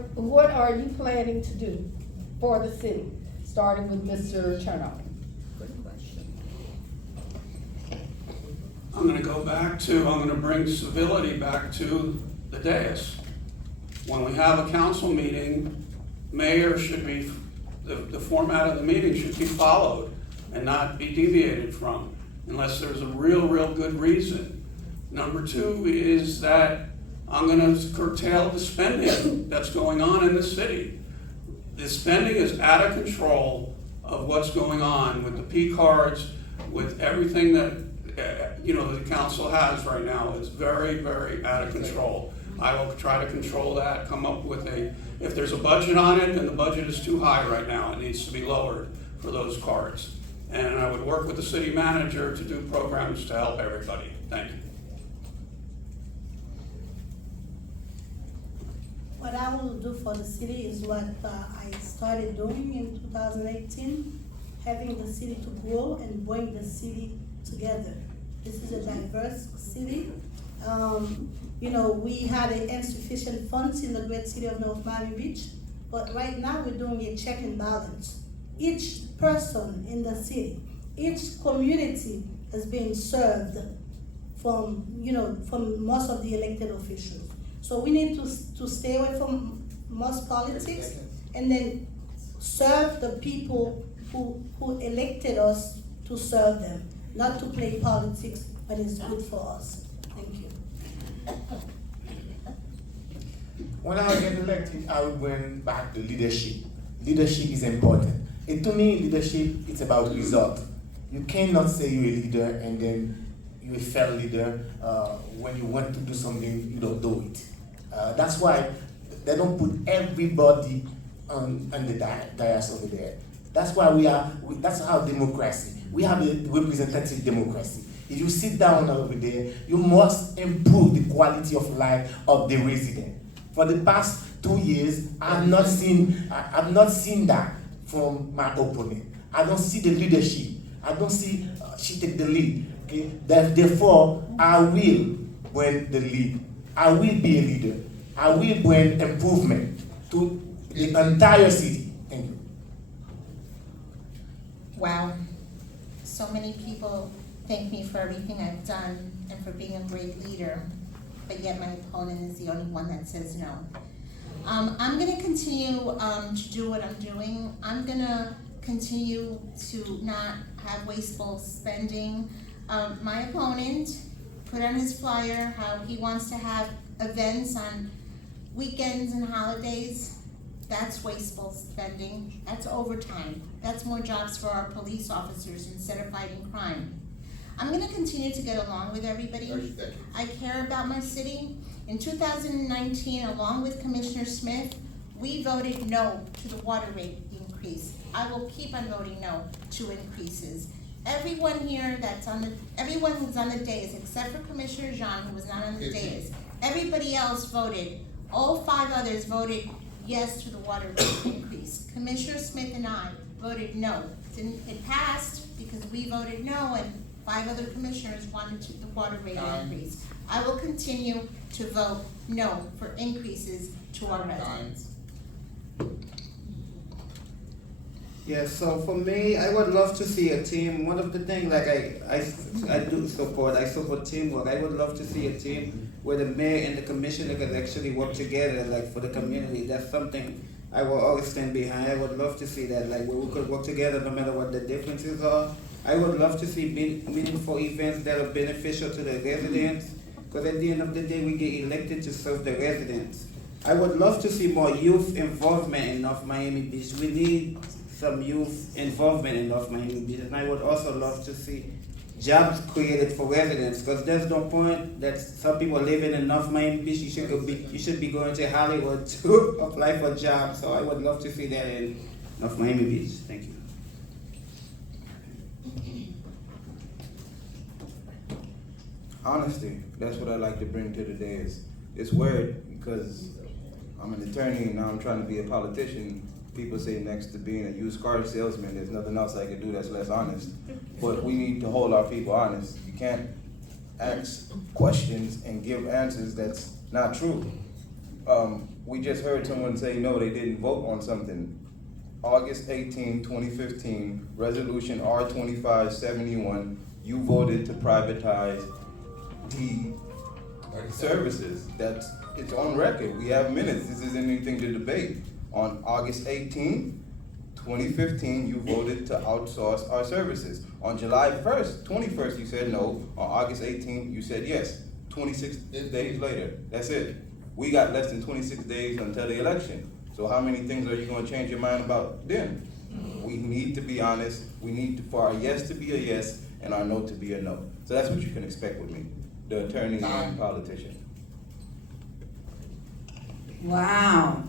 you planning to do for the city, starting with Mr. Chernow? Good question. I'm gonna bring civility back to the dais. When we have a council meeting, mayor should be, the format of the meeting should be followed and not be deviated from, unless there's a real good reason. Number two is that I'm gonna curtail the spending that's going on in the city. The spending is out of control of what's going on with the P cards, with everything that, the council has right now. It's very out of control. I will try to control that, come up with if there's a budget on it, then the budget is too high right now. It needs to be lowered for those cards. And I would work with the city manager to do programs to help everybody. Thank you. What I will do for the city is what I started doing in 2018, having the city to grow and bring the city together. This is a diverse city. We had insufficient funds in the great city of North Miami Beach, but right now we're doing a check and balance. Each person in the city, each community is being served from most of the elected officials. So we need to stay away from most politics and then serve the people who elected us to serve them, not to play politics when it's good for us. Thank you. When I get elected, I will bring back the leadership. Leadership is important. And to me, leadership is about result. You cannot say you're a leader and then you're a failed leader. When you want to do something, you don't do it. That's why they don't put everybody on the dais over there. That's why that's our democracy. We have a representative democracy. If you sit down over there, you must improve the quality of life of the resident. For the past 2 years, I've not seen that from my opponent. I don't see the leadership. I don't see she take the lead. Okay? Therefore, I will bring the lead. I will be a leader. I will bring improvement to the entire city. Thank you. Wow. So many people thank me for everything I've done and for being a great leader, but yet my opponent is the only one that says no. I'm gonna continue to do what I'm doing. I'm gonna continue to not have wasteful spending. My opponent put on his flyer how he wants to have events on weekends and holidays. That's wasteful spending. That's overtime. That's more jobs for our police officers instead of fighting crime. I'm gonna continue to get along with everybody. I care about my city, In 2019, along with Commissioner Smith, we voted no to the water rate increase. I will keep on voting no to increases. Everyone here everyone who's on the dais, except for Commissioner Jean, who was not on the dais, everybody else voted, all 5 others voted yes to the water rate increase. Commissioner Smith and I voted no. It passed because we voted no and 5 other commissioners wanted the water rate increase. I will continue to vote no for increases to our residents. Yeah, so for me, I would love to see a team. One of the things like I do support, I support teamwork. I would love to see a team where the mayor and the commissioner can actually work together, like for the community. That's something I will always stand behind. I would love to see that, like where we could work together no matter what the differences are. I would love to see meaningful events that are beneficial to the residents, because at the end of the day, we get elected to serve the residents. I would love to see more youth involvement in North Miami Beach. We need some youth involvement in North Miami Beach, and I would also love to see jobs created for residents, because there's no point that some people living in North Miami Beach, you should be going to Hollywood to apply for jobs. So I would love to see that in North Miami Beach. Thank you. Honesty, that's what I like to bring to the dais. It's weird because I'm an attorney and now I'm trying to be a politician. People say next to being a used car salesman, there's nothing else I can do that's less honest. But we need to hold our people honest. You can't ask questions and give answers that's not true. We just heard someone say no, they didn't vote on something. August 18, 2015, Resolution R2571, you voted to privatize the services. It's on record. We have minutes. This isn't anything to debate. On August 18, 2015, you voted to outsource our services. On July 1st, 21st, you said no. On August 18th, you said yes. 26 days later, that's it. We got less than 26 days until the election. So how many things are you going to change your mind about then? We need to be honest. We need for our yes to be a yes and our no to be a no. So that's what you can expect with me, the attorney and politician. Wow.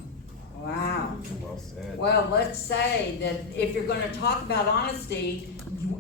Wow. Well said. Well, let's say that if you're gonna talk about honesty,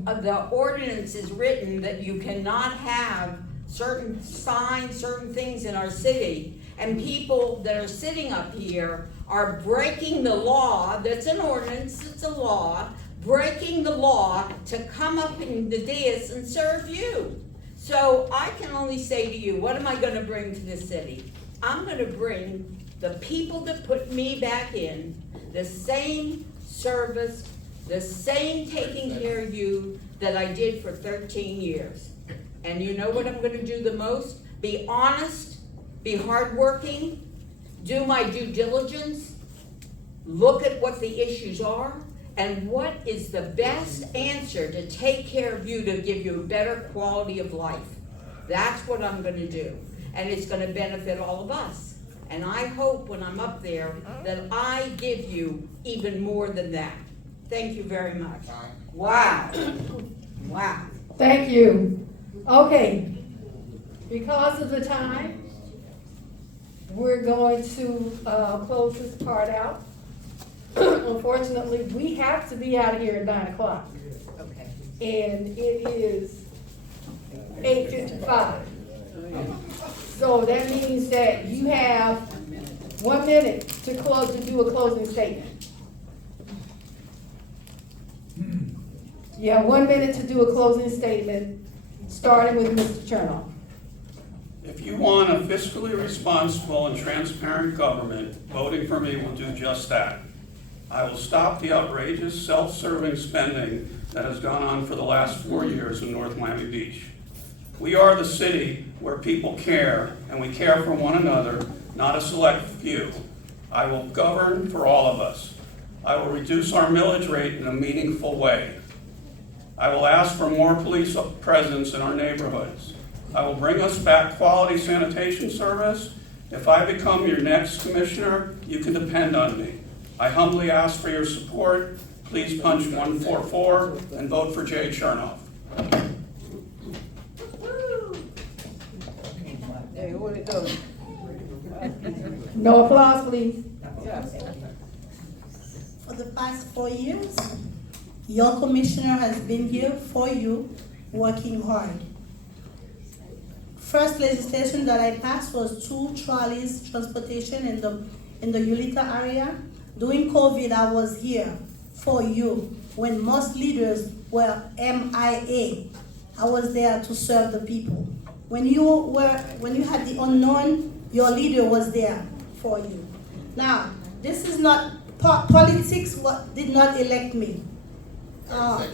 the ordinance is written that you cannot have certain signs, certain things in our city, and people that are sitting up here are breaking the law. That's an ordinance, it's a law, breaking the law to come up in the dais and serve you. So I can only say to you, what am I gonna bring to this city? I'm gonna bring the people that put me back in, the same service, the same taking care of you that I did for 13 years. And you know what I'm gonna do the most? Be honest, be hardworking, do my due diligence, look at what the issues are, and what is the best answer to take care of you, to give you a better quality of life. That's what I'm gonna do. And it's gonna benefit all of us. And I hope when I'm up there that I give you even more than that. Thank you very much. Wow. Wow. Thank you. Okay, because of the time, we're going to close this part out. Unfortunately, we have to be out of here at 9 o'clock. Okay. And it is 8:55. So that means that you have 1 minute to do a closing statement. You have 1 minute to do a closing statement, starting with Mr. Chernoff. If you want a fiscally responsible and transparent government, voting for me will do just that. I will stop the outrageous self-serving spending that has gone on for the last 4 years in North Miami Beach. We are the city where people care, and we care for one another, not a select few. I will govern for all of us. I will reduce our millage rate in a meaningful way. I will ask for more police presence in our neighborhoods. I will bring us back quality sanitation service. If I become your next commissioner, you can depend on me. I humbly ask for your support. Please punch 144 and vote for Jay Chernoff. Hey, what it does? No applause, please. For the past 4 years, your commissioner has been here for you, working hard. First legislation that I passed was 2 trolleys transportation in the Ulica area. During COVID, I was here for you when most leaders were MIA. I was there to serve the people. When you had the unknown, your leader was there for you. Now, this is not politics. What did not elect me?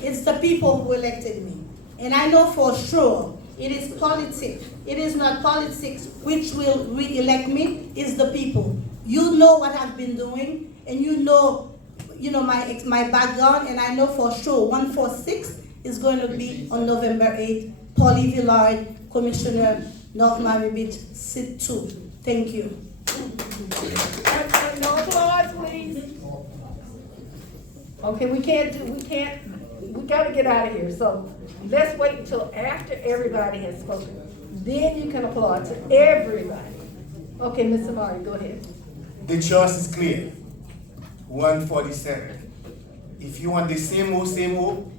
It's the people who elected me, and I know for sure it is politics. It is not politics which will re-elect me. It's the people. You know what I've been doing, and you know my background, and I know for sure 146 is going to be on November 8th. Paulie Villard, Commissioner, North Miami Beach, Seat 2. Thank you. No applause, please. Okay, we gotta get out of here, so let's wait until after everybody has spoken. Then you can applaud to everybody. Okay, Ms. Samari, go ahead. The choice is clear. 147. If you want the same old,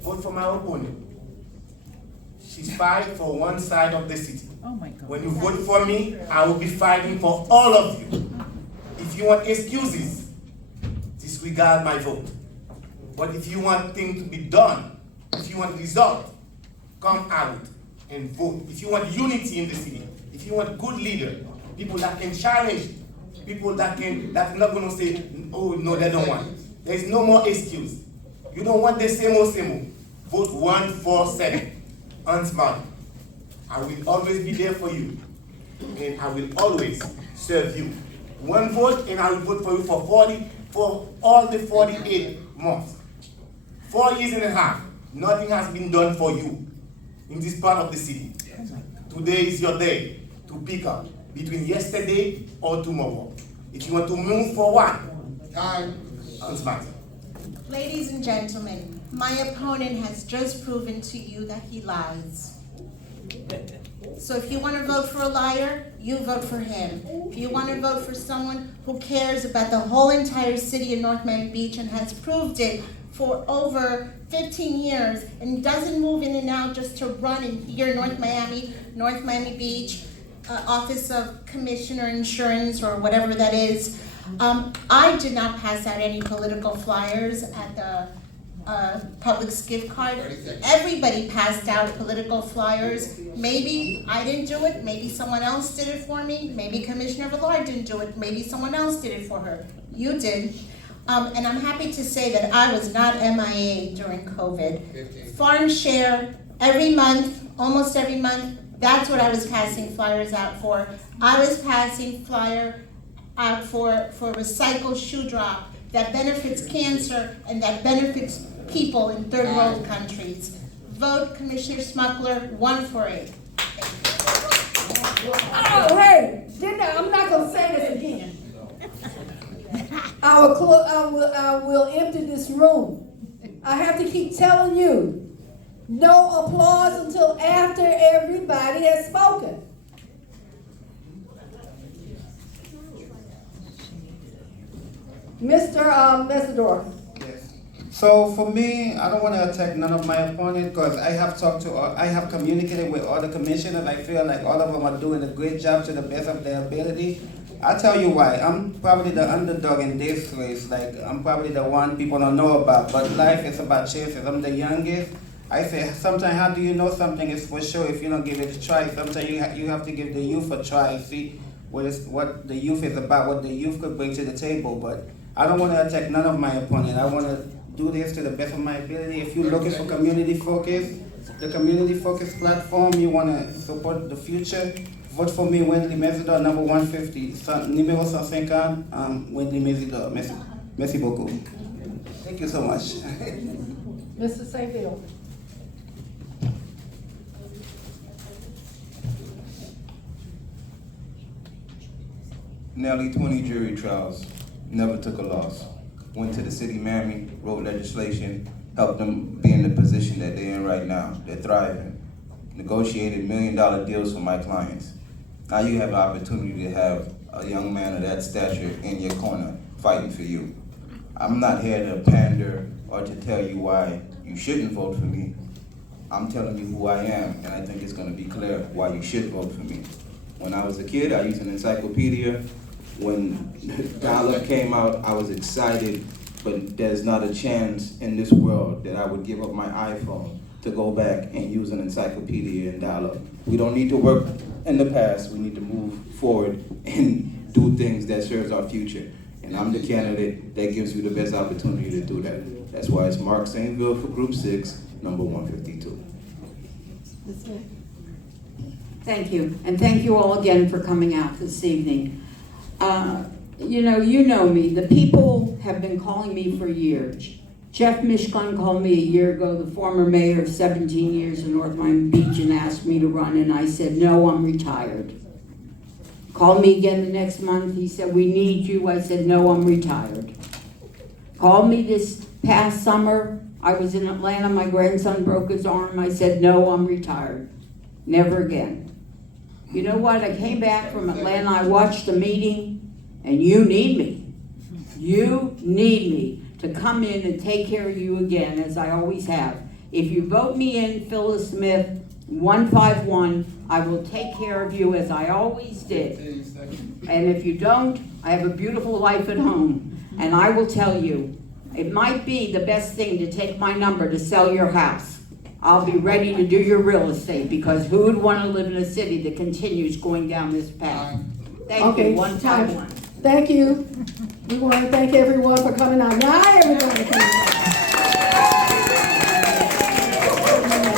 vote for my opponent. She's fighting for one side of the city. Oh my God. When you vote for me, I will be fighting for all of you. If you want excuses, disregard my vote. But if you want things to be done, if you want result, come out and vote. If you want unity in the city, if you want good leader, people that can challenge, people that's not gonna say, oh no, they don't want. There is no more excuse. You don't want the same old. Vote 147. Unsmart. I will always be there for you, and I will always serve you. One vote, and I will vote for you for all the 48 months. 4 years and a half, nothing has been done for you in this part of the city. Today is your day to pick up between yesterday or tomorrow. If you want to move forward, time, Unsmart. Ladies and gentlemen, my opponent has just proven to you that he lies. So if you want to vote for a liar, you vote for him. If you want to vote for someone who cares about the whole entire city of North Miami Beach and has proved it for over 15 years and doesn't move in and out just to run in here, North Miami Beach, Office of Commissioner Insurance or whatever that is. I did not pass out any political flyers at the Publix gift card. Everybody passed out political flyers. Maybe I didn't do it, maybe someone else did it for me, maybe Commissioner Villard didn't do it, maybe someone else did it for her. You did. And I'm happy to say that I was not MIA during COVID. Farm share, every month, almost every month, that's what I was passing flyers out for. I was passing flyer out for recycled shoe drop that benefits cancer and that benefits people in third world countries. Vote Commissioner Smuckler 148. Oh, hey, I'm not gonna say this again. I will empty this room. I have to keep telling you, no applause until after everybody has spoken. Mr. Mesidor. So for me, I don't want to attack none of my opponents because I have communicated with all the commissioners. I feel like all of them are doing a great job to the best of their ability. I'll tell you why. I'm probably the underdog in this race. Like, I'm probably the one people don't know about. But life is about chances. I'm the youngest. I say sometimes, how do you know something is for sure if you don't give it a try? Sometimes you have to give the youth a try. See what the youth is about, what the youth could bring to the table. But I don't want to attack none of my opponents. I want to do this to the best of my ability. If you're looking for community focus, the community focus platform, you want to support the future, vote for me, Wendley Mesidor, number 150. Numéro 150, Wendley Mesidor. Merci beaucoup. Thank you so much. Mr. St. Bill. Nearly 20 jury trials, never took a loss. Went to the city of Miami, wrote legislation, helped them be in the position that they're in right now. They're thriving. Negotiated $1 million deals for my clients. Now you have an opportunity to have a young man of that stature in your corner fighting for you. I'm not here to pander or to tell you why you shouldn't vote for me. I'm telling you who I am, and I think it's gonna be clear why you should vote for me. When I was a kid, I used an encyclopedia. When dial-up came out, I was excited, but there's not a chance in this world that I would give up my iPhone to go back and use an encyclopedia and dial-up. We don't need to work in the past, we need to move forward and do things that serves our future. And I'm the candidate that gives you the best opportunity to do that. That's why it's Mark Saintville for Group 6, number 152. Thank you, and thank you all again for coming out this evening. You know me, the people have been calling me for years. Jeff Mishkon called me a year ago, the former mayor of 17 years in North Miami Beach, and asked me to run, and I said, no, I'm retired. Called me again the next month, he said, we need you. I said, no, I'm retired. Called me this past summer, I was in Atlanta, my grandson broke his arm, I said, no, I'm retired. Never again. You know what, I came back from Atlanta, I watched the meeting, and you need me. You need me to come in and take care of you again, as I always have. If you vote me in, Phyllis Smith, 151, I will take care of you as I always did. And if you don't, I have a beautiful life at home. And I will tell you, it might be the best thing to take my number to sell your house. I'll be ready to do your real estate, because who would want to live in a city that continues going down this path? Thank you, 151. Thank you. We want to thank everyone for coming out. Not everybody coming out.